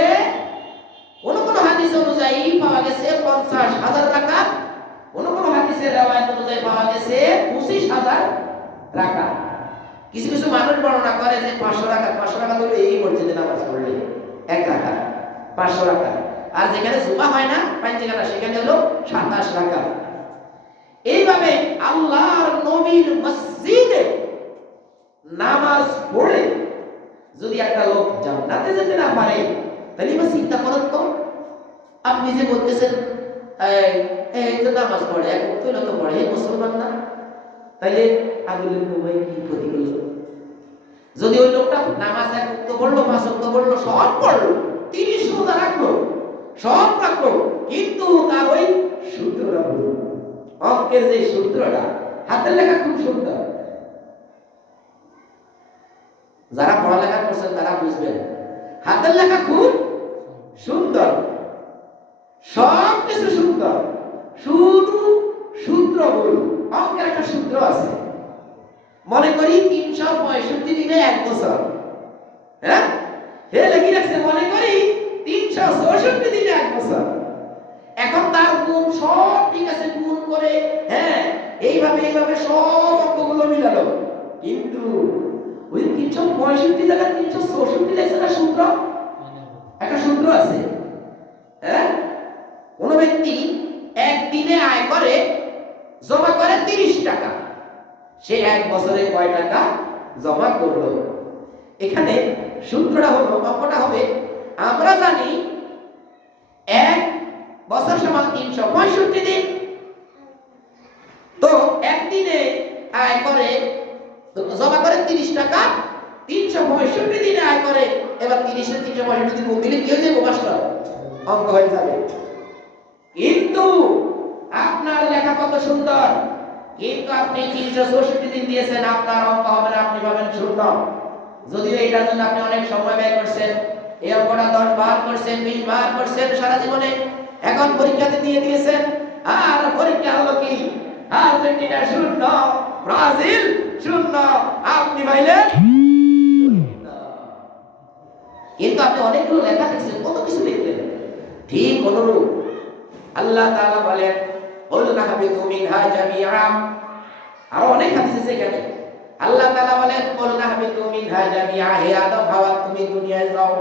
কোন হাদিস অনুযায়ী পাওয়া গেছে 50,000 রাকাত, কোন হাদিসের riwayat অনুযায়ী পাওয়া গেছে 25,000 রাকাত। কিছু কিছু মানুষ বর্ণনা করে যে 500 রাকাত হলো এই মসজিদে নামাজ পড়লে 1 রাকাত 500 রাকাত, আর যেখানে জুমা হয় না পাঞ্জিগানা সেখানে হলো 27 রাকাত। এইভাবে আল্লাহর নবীর মসজিদে নামাজ পড়ে যদি একটা লোক জান্নাতে যেতে না পারে, তাহলে এবার চিন্তা করেন তো, আপনি যে বলতেছেন এই তো নামাজ পড়ে, এক ওয়াক্ত তো পড়ে, মুসলমান না, তাইলে আগুলের নবী কি ক্ষতি করলো? যদি ওই লোকটা নামাজ 1 ওয়াক্ত পড়লো, 5 ওয়াক্ত পড়লো, সব পড়লো, 30 রোজা রাখলো, সব রাখলো, কিন্তু তার ওই সূত্রটা ভুল। অঙ্কের যে সূত্রটা, হাতের লেখা খুব সুন্দর, যারা পড়ালেখা করছেন তারা বুঝবেন, হাতের লেখা খুব সুন্দর, সব কিছু সুন্দর, শুধু সূত্র ভুল। অঙ্কের একটা সূত্র আছে, মনে করি 365 দিনে 1 বছর, হ্যাঁ, হে লেখি রাখছে মনে করি 364 দিনে 1 বছর। এখন তার গুণ সব ঠিক আছে, গুণ করে, হ্যাঁ, এইভাবে সব অঙ্কগুলো মিলালো, কিন্তু ওই 365 জায়গায় 364 লেখছে না সূত্র, একটা সূত্র আছে, হ্যাঁ, কোন ব্যক্তি একদিনে আয় করে জমা করে 30 টাকা, সে এক বছরে কয় টাকা জমা করলো? এখানে সূত্রটা হলো, অঙ্কটা হবে, আমরা জানি এক বছর সমান 365 দিন। তো একদিনে আয় করে জমা করে 30 টাকা, 365 দিনে আয় করে। এবার 30 এর 365 দিন গুণ দিলে কি হয়ে যাবে মাস্টার? অঙ্ক হয়ে যাবে। কিন্তু আপনার লেখা কত সুন্দর, কিন্তু আপনি 364 দিন দিয়েছেন, আপনার অঙ্ক হবে না, আপনি পাবেন 0। যদিও এটার জন্য আপনি অনেক সময় ব্যয় করছেন, এই অঙ্কটা 10 বার করছেন, 20 বার করছেন সারা জীবনে, এখন পরীক্ষাতে দিয়ে দিয়েছেন, আর পরীক্ষা হলো কি? আর্জেন্টিনা 0, ব্রাজিল 0, আপনি পাইলেন। কিন্তু আপনি অনেকগুলো লেখা লিখছেন, কত কিছু লিখলেন। ঠিক অনুরূপ আল্লাহ তাআলা বলেন, কুল নাহবিতু মিনহা জামিআ। আর অনেক হাদিস আছে এখানে। আল্লাহ তাআলা বলেন, কুল নাহবিতু মিনহা জামিআ, হে আদম হাওয়া তুমি দুনিয়ায় যাও,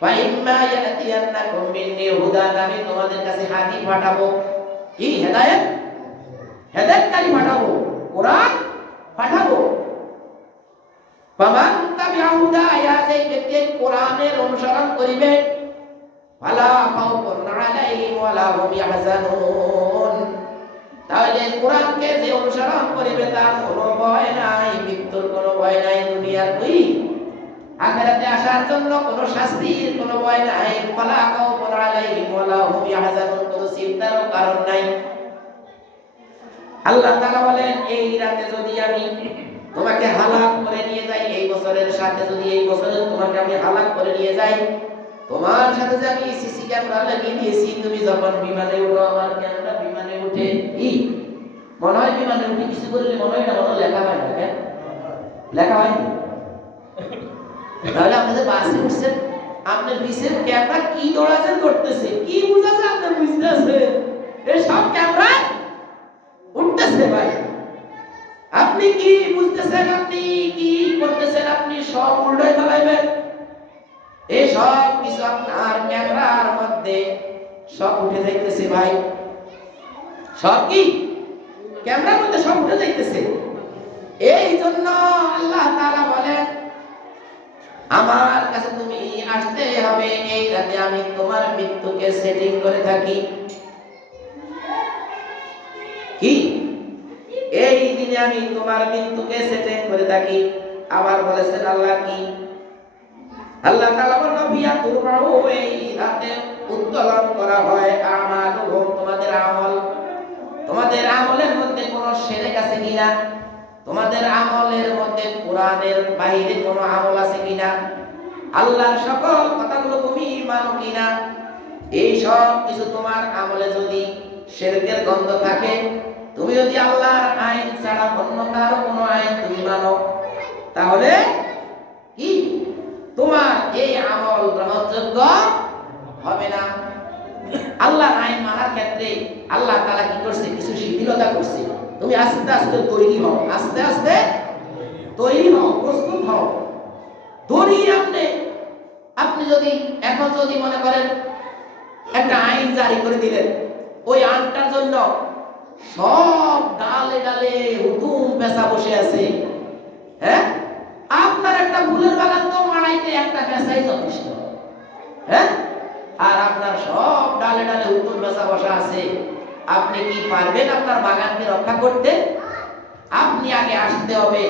ফা ইম্মা ইয়াতিয়ান্নাকুম মিন্নি হুদান, আমি তোমাদের কাছে হাদী পাঠাবো। কি হেদায়েত? হেদায়েতকারী পাঠাবো, কোরআন পাঠাবো। ফামান তাবিআ হুদায়া, যে ব্যক্তি কোরআনের অনুসরণ করিবে, ফালা খাউফুন আলাইহিম ওয়ালা হুম ইয়াহজানুন, তাহলে কোরআনকে যে অনুসরণ করিবে তার কোনো ভয় নাই, মৃত্যুর কোনো ভয় নাই, দুনিয়ার ওই আখিরাতে আসার জন্য কোনো শাস্তির কোনো ভয় নাই। ফালা খাউফুন আলাইহিম ওয়ালা হুম ইয়াহজানুন, কোনো চিন্তারও কারণ নাই। আল্লাহ তাআলা বলেন, এই রাতে যদি আমি তোমাকে হালাক করে নিয়ে যাই, এই বছরের সাথে যদি এই বছরে তোমাকে আমি হালাক করে নিয়ে যাই, তোমার সাথে যে আমি সিসি ক্যামেরা লাগিয়ে দিয়েছি, তুমি যখন বিমানে উঠো, আমার ক্যামেরা বিমানে উঠে, কি মনে হয় বিমানে উঠে কিছু করলে মনে হয় না, মনে লেখা হয় না, কেন লেখা হয়নি? তাহলে আপনি যে বাসে উঠছেন, আপনার পিছের ক্যামেরা কি দৌড়াচ্ছেন করতেছে, কি বুঝাচ্ছে আপনার বুঝতেছে, এই সব ক্যামেরা উঠতেছে ভাই। আপনি কি বুঝতেছেন, আপনি কি করতেছেন, আপনি সব উল্টাই ফেলাইবেন। এই সব কিছু আপনার ক্যামেরার মধ্যে সব উঠে যাইতেছে ভাই, সব কি ক্যামেরার মধ্যে সব উঠে যাইতেছে। এই জন্য আল্লাহ তাআলা বলেন, আমার কাছে তুমি আসতে হবে, এই রাতে আমি তোমার মৃত্যুকে সেটিং করে থাকি। কি এই দিনে আমি তোমার মৃত্যুকে সেটিং করে থাকি। আবার বলেছেন আল্লাহ কি? আল্লাহ তাআলা বলেন, বিয়া তুরবাউ, এই রাতে উত্তোলন করা হয় আমালুহুম, তোমাদের আমল। তোমাদের আমলের মধ্যে কোনো শিরক আছে কিনা, তোমাদের আমলের মধ্যে কোরআনের বাইরে কোনো আমল আছে কিনা, আল্লাহর সকল কথাগুলো তুমি মানো কিনা। এই সব কিছু তোমার আমলে যদি শিরকের গন্ধ থাকে, তুমি যদি আল্লাহর আইন ছাড়া অন্য কারো কোনো আইন তুমি মানো, তাহলে কি তোমার এই আমল গ্রহণযোগ্য হবে না। আল্লাহর আইন মানার ক্ষেত্রে আল্লাহ তাআলা কি করছে? কিছু শিথিলতা করছে। তুমি আস্তে আস্তে তৈরি হও, আস্তে আস্তে তৈরি হও, প্রস্তুত হও। আপনি যদি এখন যদি মনে করেন একটা আইন জারি করে দিলেন, ওই আইনটার জন্য সব ডালে ডালে হুতুম পেঁচা বসে আছে, হ্যাঁ, আপনার একটা ফুলের বাগান তো মারাইতে একটা পেঁচাই যথেষ্ট, হ্যাঁ, আর আপনার সব ডালে ডালে হুতুম পেঁচা বসা আছে, আপনি কি পারবেন আপনার বাগানকে রক্ষা করতে? আপনি আগে আসতে হবে,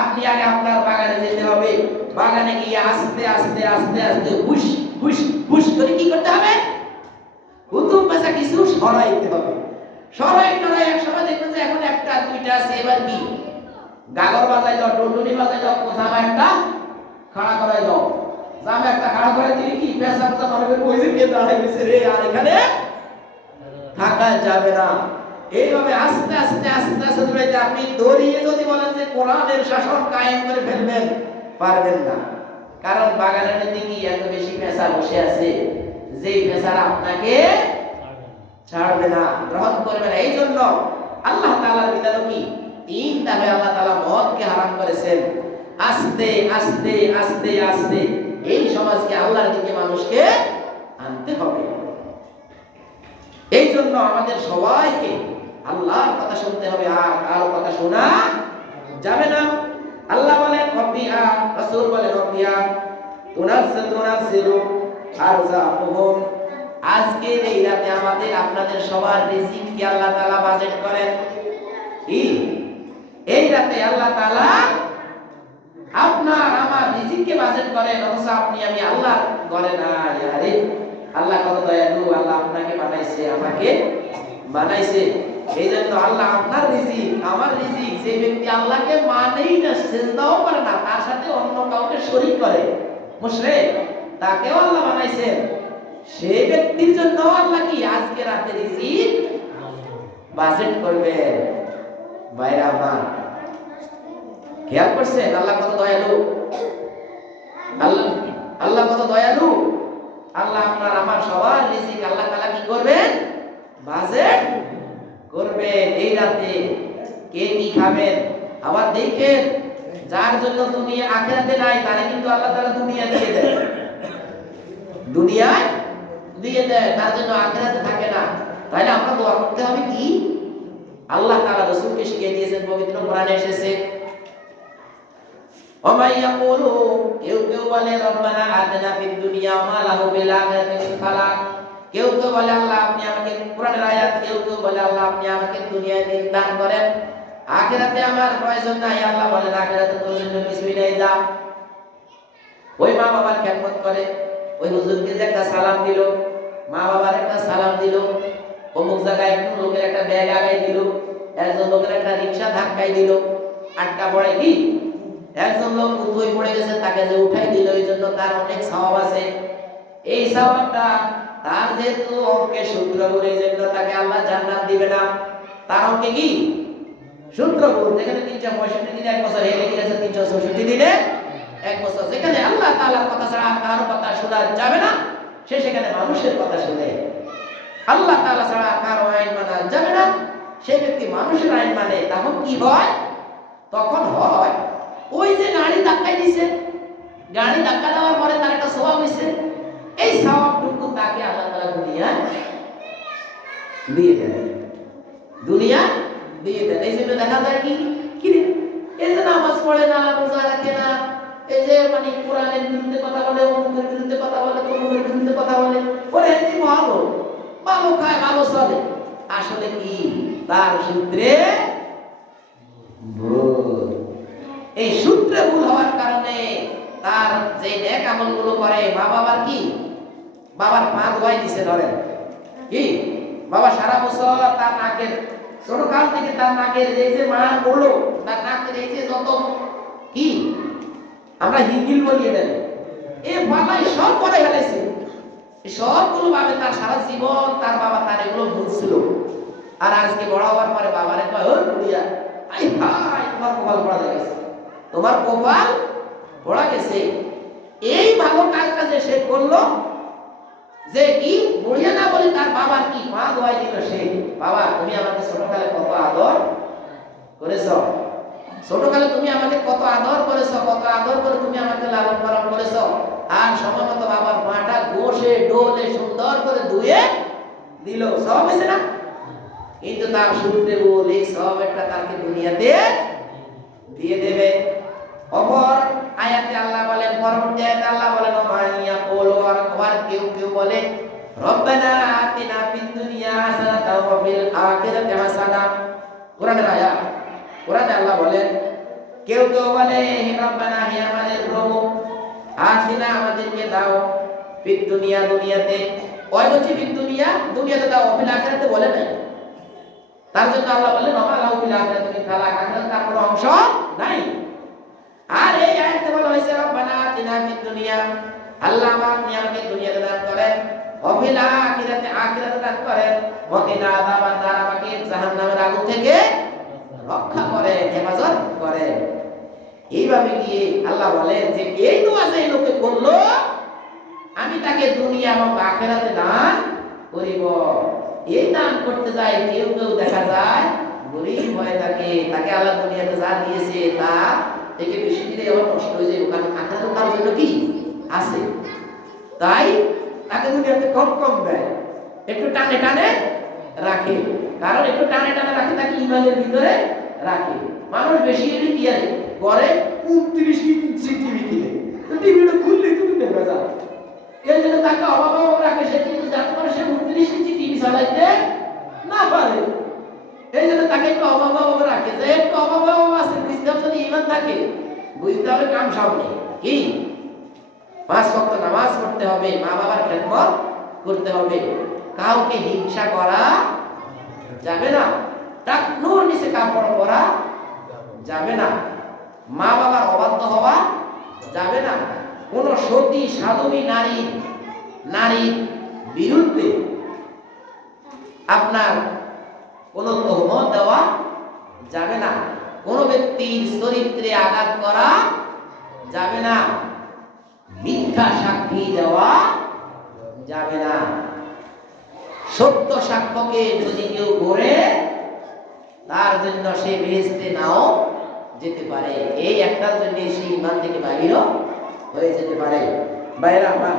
আপনি আগে আপনার বাগানে যেতে হবে, বাগানে গিয়ে আস্তে আস্তে আস্তে আস্তে হুশ হুশ হুশ করে কি করতে হবে? হুতুম পেঁচা কিছু সরাইতে হবে। সরাই টরাই এক সময় দেখবেন যে এখন একটা দুইটা আছে, এবার কি গাগর বাজাই দাও, টুনটুনি বাজাই দাও, কোথাও একটা খাড়া করাই দাও, জামে একটা খাড়া করে দিলে কি পেঁচাটা মনে করে ওই যে কে দাঁড়াই গেছে রে, আর এখানে থাকা যাবে না। এইভাবে আস্তে আস্তে আস্তে আস্তে দৌড়াইতে, আপনি দৌড়িয়ে যদি বলেন যে কোরআনের শাসন কায়েম করে ফেলবেন, পারবেন না। কারণ বাগানের মধ্যে কি এত বেশি পেঁচা বসে আছে, যে পেঁচারা আপনাকে ছাড়বে না, গ্রহণ করবে না। এই জন্য আল্লাহ তাআলার বিধান কি? তিন ধাপে আল্লাহ তাআলা মদকে হারাম করেছেন। আস্তে আস্তে আস্তে আস্তে এই সমাজকে আল্লাহর দিকে মানুষকে আনতে হবে। এই জন্য আমাদের সবাইকে আল্লাহর কথা শুনতে হবে, আর কারো কথা শোনা যাবে না। আল্লাহ বলেন রব্বিহা, রাসূল বলেন রব্বিহা তুনাজ্জিলু আরযাকুহুম। আজকের এই রাতে আমাদের আপনাদের সবার রিজিককে আল্লাহ তাআলা বাজেট করেন। কি এই রাতে আল্লাহ তাআলা আপনার আমার রিজিককে বাজেট করেন, অথচ আপনি আমি আল্লাহ করে না। আরে আল্লাহ কত দয়ালু, আল্লাহ আপনাকে বানাইছে, আমাকে বানাইছে। এই জন্য আল্লাহ আপনার রিজিক আমার রিজিক, যে ব্যক্তি আল্লাহকে মানেই না, সিজদাও করে না, তার সাথে অন্য কাউকে শরীক করে, মুশরিক, তাকেও আল্লাহ বানাইছেন। সেই ব্যক্তির জন্য আল্লাহ কি আজকে রাতে রিজিক বাজেট করবেন। ভাইরা আমার, খেয়াল করছেন আল্লাহ কত দয়ালু? আল্লাহ কত দয়ালু। আল্লাহ আপনার আমার সবার রিজিক আল্লাহ তাআলা কি করবেন? বাজেট করবেন। এই রাতে কে কি খাবেন। আবার দেখেন, যার জন্য দুনিয়া আখিরাতে নাই, তারে কিন্তু আল্লাহ তাআলা দুনিয়া দিয়ে দেয়, দুনিয়ায় দিয়ে দেয়, তার জন্য আখিরাতে থাকে না। তাহলে আমরা দোয়া করতে হবে কি? আল্লাহ তাআলা রাসূলকে শিখিয়ে দিয়েছেন, পবিত্র কোরআনে এসেছে, ওমাইয়াকুলু, কেউ কেউ বলে রব্বানা আতিনা ফিদ দুনিয়া ওয়া লাহু বিল আখিরাতি মিন খালাক। কেউ কেউ বলে আল্লাহ আপনি আমাকে, কোরআনের আয়াত, কেউ কেউ বলে আল্লাহ আপনি আমাকে দুনিয়ায় দিন দান করেন, আখিরাতে আমার প্রয়োজন নাই। আল্লাহ বলেন আখিরাতে তোর জন্য কিছুই নাই, যা। ওই মা বাবার খেদমত করে, ওই হুজুরকে যে একটা সালাম দিল, মা বাবার একটা সালাম দিল, অমুক জায়গায় একজন লোকের একটা ব্যাগ আগাই দিল, একজন লোকের একটা রিকশা ধাক্কাই দিল, আটকা পড়ে কি একজন লোক উঠে পড়ে গেছে, তাকে যে উঠাই দিল, এই জন্য তার অনেক সওয়াব আছে। এই সওয়াবটা তার যেহেতু অঙ্কে সূত্রগুণ, এই জন্য তাকে আল্লাহ জান্নাত দিবে না। তার অঙ্কে কি সূত্রগুণ, যেখানে 365 দিনে 1 বছর হেলে গেছে, 364 দিনে 1 বছর, যেখানে আল্লাহ তাআলার কথা ছাড়া কারো কথা শোনা যাবে না, সে সেখানে মানুষের কথা শুনে। আল্লাহ তাআলা ছাড়া কারো আইন মানা যাবে না, সেই ব্যক্তি মানুষের আইন মানে। তখন কি হয়? তখন হয় ওই যে গাড়ি ধাক্কা দিয়েছে, গাড়ি ধাক্কা দেওয়ার পরে তার একটা সওয়াব হইছে, এই সওয়াবটুকু তাকে আল্লাহ তাআলা দুনিয়া দিয়ে দেন, দুনিয়া দিয়ে দেন। এই জন্য দেখা যায় কি কি এই যে নামাজ পড়ে না, রোজা রাখে না, এই যে মানে কোরআনের বিরুদ্ধে কথা বলে, অমুকের বিরুদ্ধে কথা বলে, তমুকের বিরুদ্ধে কথা বলে, ওরে এমনি ভালো ভালো খায়, ভালো চলে, আসলে কি তার সূত্রে ভুল। এই সূত্রে ভুল হওয়ার কারণে তার যে নেক আমলগুলো করে, মা বাবার কি, বাবার পা ধোয়াই দিছে, ধরেন কি, বাবা সারা বছর তার নাকের, ছোট কাল থেকে তার নাকের এই যে মা বললো, তার নাকের এই যে যত কি আমরা হিঙ্গিল বলিয়ে দেন, এ বাবাই সব করে ফেলেছে, সবগুলো ভাবে তার সারা জীবন তার বাবা তার এগুলো বুঝছিল। আর আজকে বড় হওয়ার পরে বাবারে কয়, ও বুড়িয়া, আই ভাই তোমার কপাল পড়া গেছে, তোমার কপাল পড়া গেছে। এই ভালো কাজটা যে সে করলো, যে কি বুড়িয়া না বলে তার বাবার কি পা ধোয়াই দিল, সে বাবা তুমি আমাকে ছোটকালে কত আদর করেছ, ছোটকালে তুমি আমাকে কত আদর করেছ, কত আদর করে তুমি আমাকে লালন পালন করেছ, আর সময় মতো বাবার পাটা ঘষে ডোলে সুন্দর করে ধুয়ে দিল, সব হয়েছে না? কিন্তু তার সূত্রে বল, এই সব একটা তাকে দুনিয়াতে দিয়ে দেবে। অপর আয়াতে আল্লাহ বলেন, পরবর্তী আয়াতে আল্লাহ বলেন, মাইয়া বলো, আর কেউ কেউ বলে রব্বানা আতিনা ফিদ দুনিয়া হাসানাতাও ওয়া ফিল আখিরাতি হাসানা। কোরআনের আয়াত, কোরআনে আল্লাহ বলেন, কেউ কেউ বলে হে রব্বানা, হে আমাদের প্রভু, আতিনা আমাদেরকে দাও, ফিদ দুনিয়া দুনিয়াতে, ওই হচ্ছে ফিদ দুনিয়া দুনিয়াতে দাও, ফিল আখিরাতে বলে নাই। তার জন্য আল্লাহ বলেন ওয়া লাহু ফিল আখিরাতি মিন খালাক, আখিরাতে তার কোনো অংশ নাই। আর এই আয়াতে বলা হয়েছে রব্বানা আতিনা ফিদ দুনিয়া, আল্লাহ আপনি আমাকে দুনিয়াতে দান করেন, ওয়া ফিল আখিরাতি আখিরাতে দান করেন, ওয়া কিনা আযাবান নার, আমাকে জাহান্নামের আগুন থেকে রক্ষা করেন, হেফাজত করেন। এইভাবে গিয়ে আল্লাহ বলেন যে এই দোয়া যে লোকে করলো, আমি তাকে দুনিয়া এবং আখিরাতে দান করিব। এই দান করতে যায় কেউ কেউ দেখা যায় গরিব হয়ে থাকে, তাকে আল্লাহ দুনিয়াতে যা দিয়েছে তা থেকে বেশি দিলে আবার নষ্ট হয়ে যায়, কারণ আখিরাতে তার জন্য কি আছে, তাই তাকে দুনিয়াতে কম কম দেয়, একটু টানে টানে রাখে। কারণ একটু টানে টানে রাখে তাকে ইমানের ভিতরে রাখে। মানুষ বেশি এলি কি আরে করে 29 ইঞ্চি টিভি কিনে, টিভিটা খুললে তো দেখা যায়। এই জন্য তাকে অভাব রাখে, সে কিন্তু যাতে করে সে 29 ইঞ্চি টিভি চালাইতে না পারে। এই জন্য তাকে একটু অভাব রাখে, যে একটু অভাব আছে, বুঝতে হবে যদি ইমান থাকে, বুঝতে হবে কাম সামনে কি 5 ওয়াক্ত নামাজ পড়তে হবে, মা বাবার খেদমত করতে হবে, কাউকে হিংসা করা যাবে না, টাকনুর নিচে কাপড় পরা যাবে না, মা বাবার অবাধ্য হওয়া যাবে না, কোন সতী সাধবী নারীর বিরুদ্ধে আপনার কোন তহমত দেওয়া যাবে না, কোন ব্যক্তির চরিত্রে আঘাত করা যাবে না, মিথ্যা সাক্ষী দেওয়া যাবে না, সত্য সাক্ষ্যকে যদি কেউ করে তার জন্য সে বেহেশতে নাও যেতে পারে, এই একটার জন্য সে ঈমান থেকে বাহির হয়ে যেতে পারে। ভাইরা আমার,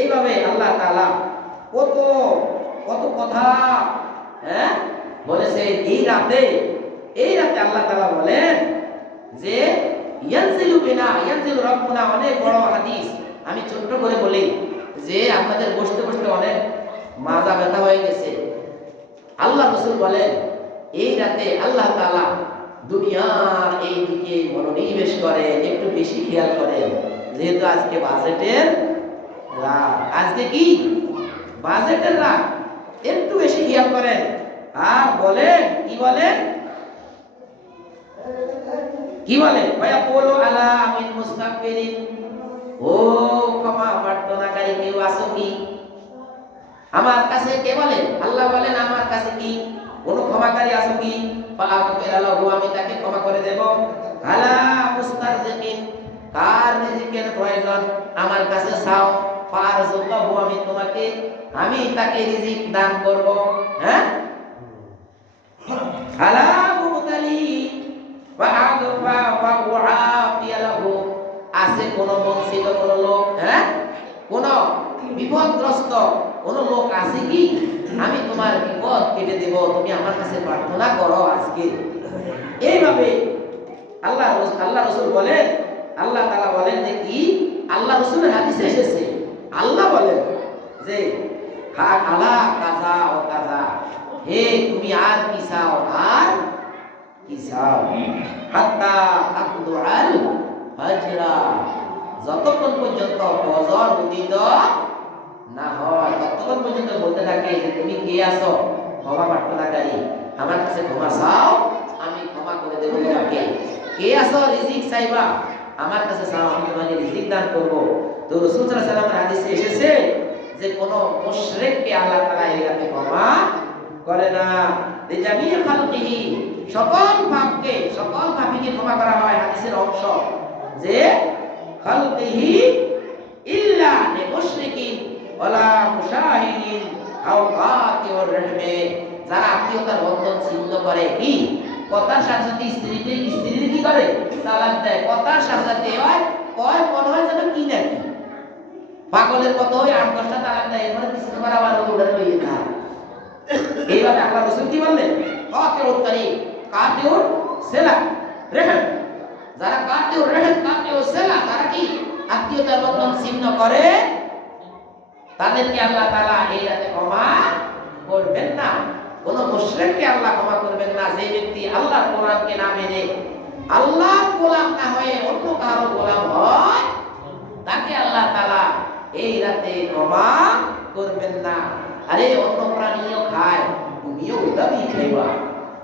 এইভাবে আল্লাহ তাআলা কত কত কথা বলেছে। এই রাতে আল্লাহ তাআলা বলেন যে ইয়ানজিলু রাব্বুনা, অনেক বড় হাদিস, আমি ছোট্ট করে বলি যে আপনাদের বসতে বসতে অনেক মাজা ব্যথা হয়ে গেছে। আল্লাহ রাসূল বলেন এই রাতে আল্লাহ তাআলা দুনিয়ার এই দিকে মনোনিবেশ করেন, একটু বেশি খেয়াল করেন, যেহেতু আজকে বাজেটের রাত, আজকে কি বাজেটের রাত, একটু বেশি খেয়াল করেন। আর বলেন কি বলেন ভাইয়া বলো আলা মিন মুস্তাগফিরিন, ও ক্ষমা প্রার্থনাকারী কেউ আছো কি আমার কাছে? কে বলেন? আল্লাহ বলেন আমার কাছে কি কোন ক্ষমাকারী আছো কি? ফাআগফিরালাহু, আমি তাকে ক্ষমা করে দেব। আলা মুস্তারজিকিন, কার রিজিকের প্রয়োজন আমার কাছে চাও, ফারযুকাহু, আমি তাকে রিজিক দান করব। হ্যাঁ, আলা মুবতালি ফাআগফা ফাআফিয়ালাহু, আছে কোন বঞ্চিত কোন লোক, কোন বিপদগ্রস্ত কোন লোক আছে কি? আমি তোমার বিপদ কেটে দেব, তুমি আমার কাছে প্রার্থনা করো আজকে। এইভাবে আল্লাহ রাসূল বলেন, আল্লাহ তাআলা বলেন যে কি, আল্লাহ রাসূলের হাদিসে এসেছে, আল্লাহ বলেন যে আলা কাযা ও কাযা, হে তুমি আর কি চাও, আর কি চাও, হাত্তা আকুদুল ফাজরা, যতক্ষণ পর্যন্ত ফজর উদিত না হয় ততক্ষণ পর্যন্ত বলতে থাকে যে তুমি কে আছো, ক্ষমা প্রার্থনাকারী, আমার কাছে ক্ষমা চাও, আমি ক্ষমা করে দেব তোমাকে। কে আছো রিজিক চাইবা, আমার কাছে চাও, আমি তোমাকে রিজিক দান করব। তো রাসূল সাল্লাল্লাহু আলাইহি ওয়াসাল্লামের হাদিসে এসেছে যে কোন মুশরিককে আল্লাহ তাআলা এই রাতে ক্ষমা করে না। যে জামিয়া খালকিহি, সকল পাপীকে ক্ষমা করা হয়। হাদিসের অংশ যে খালকিহি ইল্লা লিমুশরিকিন ওয়ালা মুশাহিদিন আও কাতিউর রহমে, যারা আত্মীয়তার বন্ধন ছিন্ন করে, কি কথার সাথে সাথে স্ত্রীর কি করে তালাক দেয়, কথার সাথে সাথে হয় কয় মনে হয় যেন কি নাকি পাগলের মতো হয় 8-10টা তালাক দেয়, এর মানে কিছু করা আবার উড়ে লইয়ে না। এইভাবে আল্লাহ রাসূল কি বললেন, কাতিউর তারিক, কাতিউর সিলা রহম, যারা কাতিউর রহম কাতিউর সিলা, যারা কি আত্মীয়তার বন্ধন ছিন্ন করে, তাদেরকে আল্লাহ তাআলা এই রাতে ক্ষমা করবেন না। কোন মুশরিককে আল্লাহ ক্ষমা করবেন না। যে ব্যক্তি আল্লাহর কোরআনকে না মেনে আল্লাহর গোলাম না হয়ে অন্য কারো গোলাম হয়, তাকে আল্লাহ তাআলা এই রাতে ক্ষমা করবেন না। আরে অন্য প্রাণীও খায়, তুমিও ওইভাবেই খাইবা,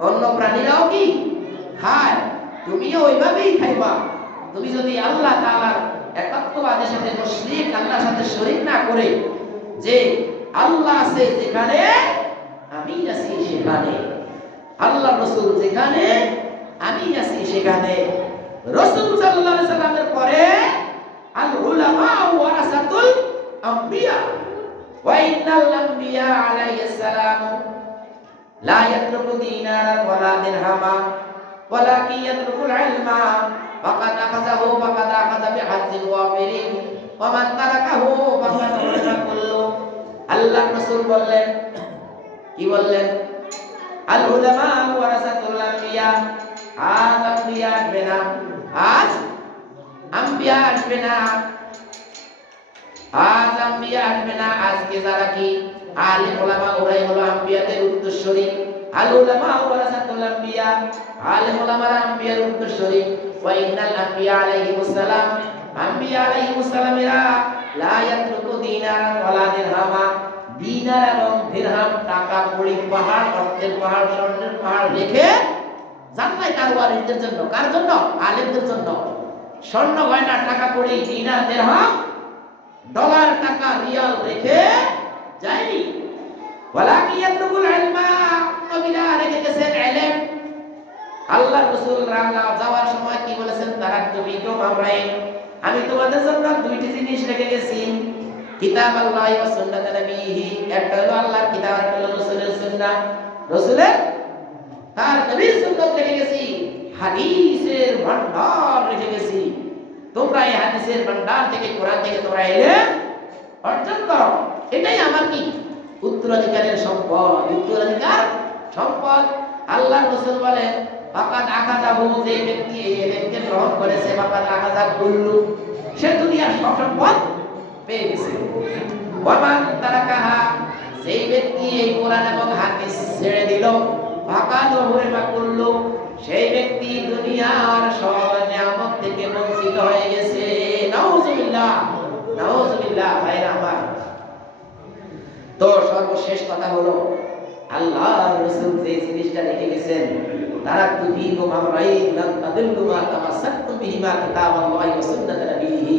অন্য প্রাণীরাও কি খায়, তুমিও ওইভাবেই খাইবা। তুমি যদি আল্লাহ তাআলার একাত্মবাদের সাথে মুশরিক, আল্লাহর সাথে শরীক না করে, যে আল্লাহ আছে যেখানে আমি আছি সেখানে, আল্লাহ রাসূল যেখানে আমি আছি সেখানে, রাসূল সাল্লাল্লাহু আলাইহি সাল্লামের পরে আল উলামা ওয়ারাসাতুল আম্বিয়া, ওয়া ইন্নাল আম্বিয়া আলাইহিস সালাম লা ইয়াতরুকু দিনারান ওয়ালা দিরহামা ওয়ালাকিন ইয়াতরুকুল ইলমা ফাকাদ আখাযাহু ফাকাদ আখাযা বিহাজ্জিন ওয়াফিরিন ওমান তারাকাহু ফাকাদ ওয়ালা কুল্লু। আল্লাহ রাসূল বললেন, কি বললেন? আল উলামা ওয়ারাসাতুল আম্বিয়া। আজ আম্বিয়া আসবে না, আজ আম্বিয়া আসবে না, আজ আম্বিয়া আসবে না। আজকে যারা কি আলিম ওলামা, ওরাই হলো আম্বিয়াদের উত্তরসূরি। আল উলামা ওয়ারাসাতুল আম্বিয়া, আলিম ওলামারা আম্বিয়ার উত্তরসূরি। ওয়া ইন্নাল আম্বিয়া আলাইহিমুস সালাম, আম্বিয়া আলাইহিমুস সালামেরা লা ইয়াতরুকু দিনারান ওয়ালা দিরহামা, দিনার এবং দিরহাম টাকা কড়ি পাহাড়, অর্থের পাহাড়, স্বর্ণের পাহাড় রেখে যান নাই কারবারিদের জন্য। কার জন্য? আলেমদের জন্য। স্বর্ণ গয়না, টাকা কড়ি, দিনার, দিরহাম, ডলার, টাকা, রিয়াল রেখে যায়নি। ওয়ালাকিন ইয়াতরুকুল ইলমা, নবীরা রেখে গেছেন ইলম। আল্লাহ রাসূল যাওয়ার সময় কি বলেছেন? তারাকতু ফীকুম আমরাইন, আমি তোমাদের জন্য দুইটি জিনিস রেখে গেছি, কিতাব আল্লাহ ওয়া সুন্নাত নবীহি। একটা হলো আল্লাহর কিতাব, একটা হলো রাসূলের সুন্নাহ। রাসূলের তার নবীর সুন্নাত রেখে গেছি, হাদিসের ভান্ডার রেখে গেছি। তোমরা এই হাদিসের ভান্ডার থেকে, কোরআন থেকে তোমরা ইলম অর্জন করো। এটাই আমার কি? উত্তরাধিকারের সম্পদ, উত্তরাধিকার সম্পদ। আল্লাহ রাসূল বলেন, ফাকাদ আখাযাহু, যে ব্যক্তি এই ইলমকে গ্রহণ করেছে, ফাকাদ আখাযা কুল্লু, সে দুনিয়ার সব সম্পদ পেয়ে গেছে। ওয়ামান তারাকাহা, যেই ব্যক্তি এই কোরআন এবং হাদিস ছেড়ে দিল, ফাকাদ হুরিমা কুল্লু, সেই ব্যক্তি দুনিয়ার সব নিয়ামত থেকে বঞ্চিত হয়ে গেছে। নাউযুবিল্লাহ, নাউযুবিল্লাহ। ভাইরা আমার, তো সর্বশেষ কথা হলো, আল্লাহর রাসূল যে জিনিসটা রেখে গেছেন, তারাকতু ফীকুম আমরাইন লান তাদিল্লু মা তামাসসাকতুম বিহিমা, কিতাবাল্লাহি ওয়া সুন্নাত নবীহি।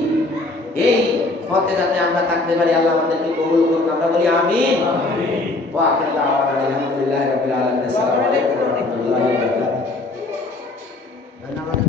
এই পথে যাতে আমরা থাকতে পারি, আল্লাহ আমাদেরকে কবুল করুন। আমরা বলি আমিন। ওয়া আখিরু দাওয়ানা আলহামদুলিল্লাহি রাব্বিল আলামিন। আসসালামু আলাইকুম ওয়া রাহমাতুল্লাহি ওয়া বারাকাতুহু।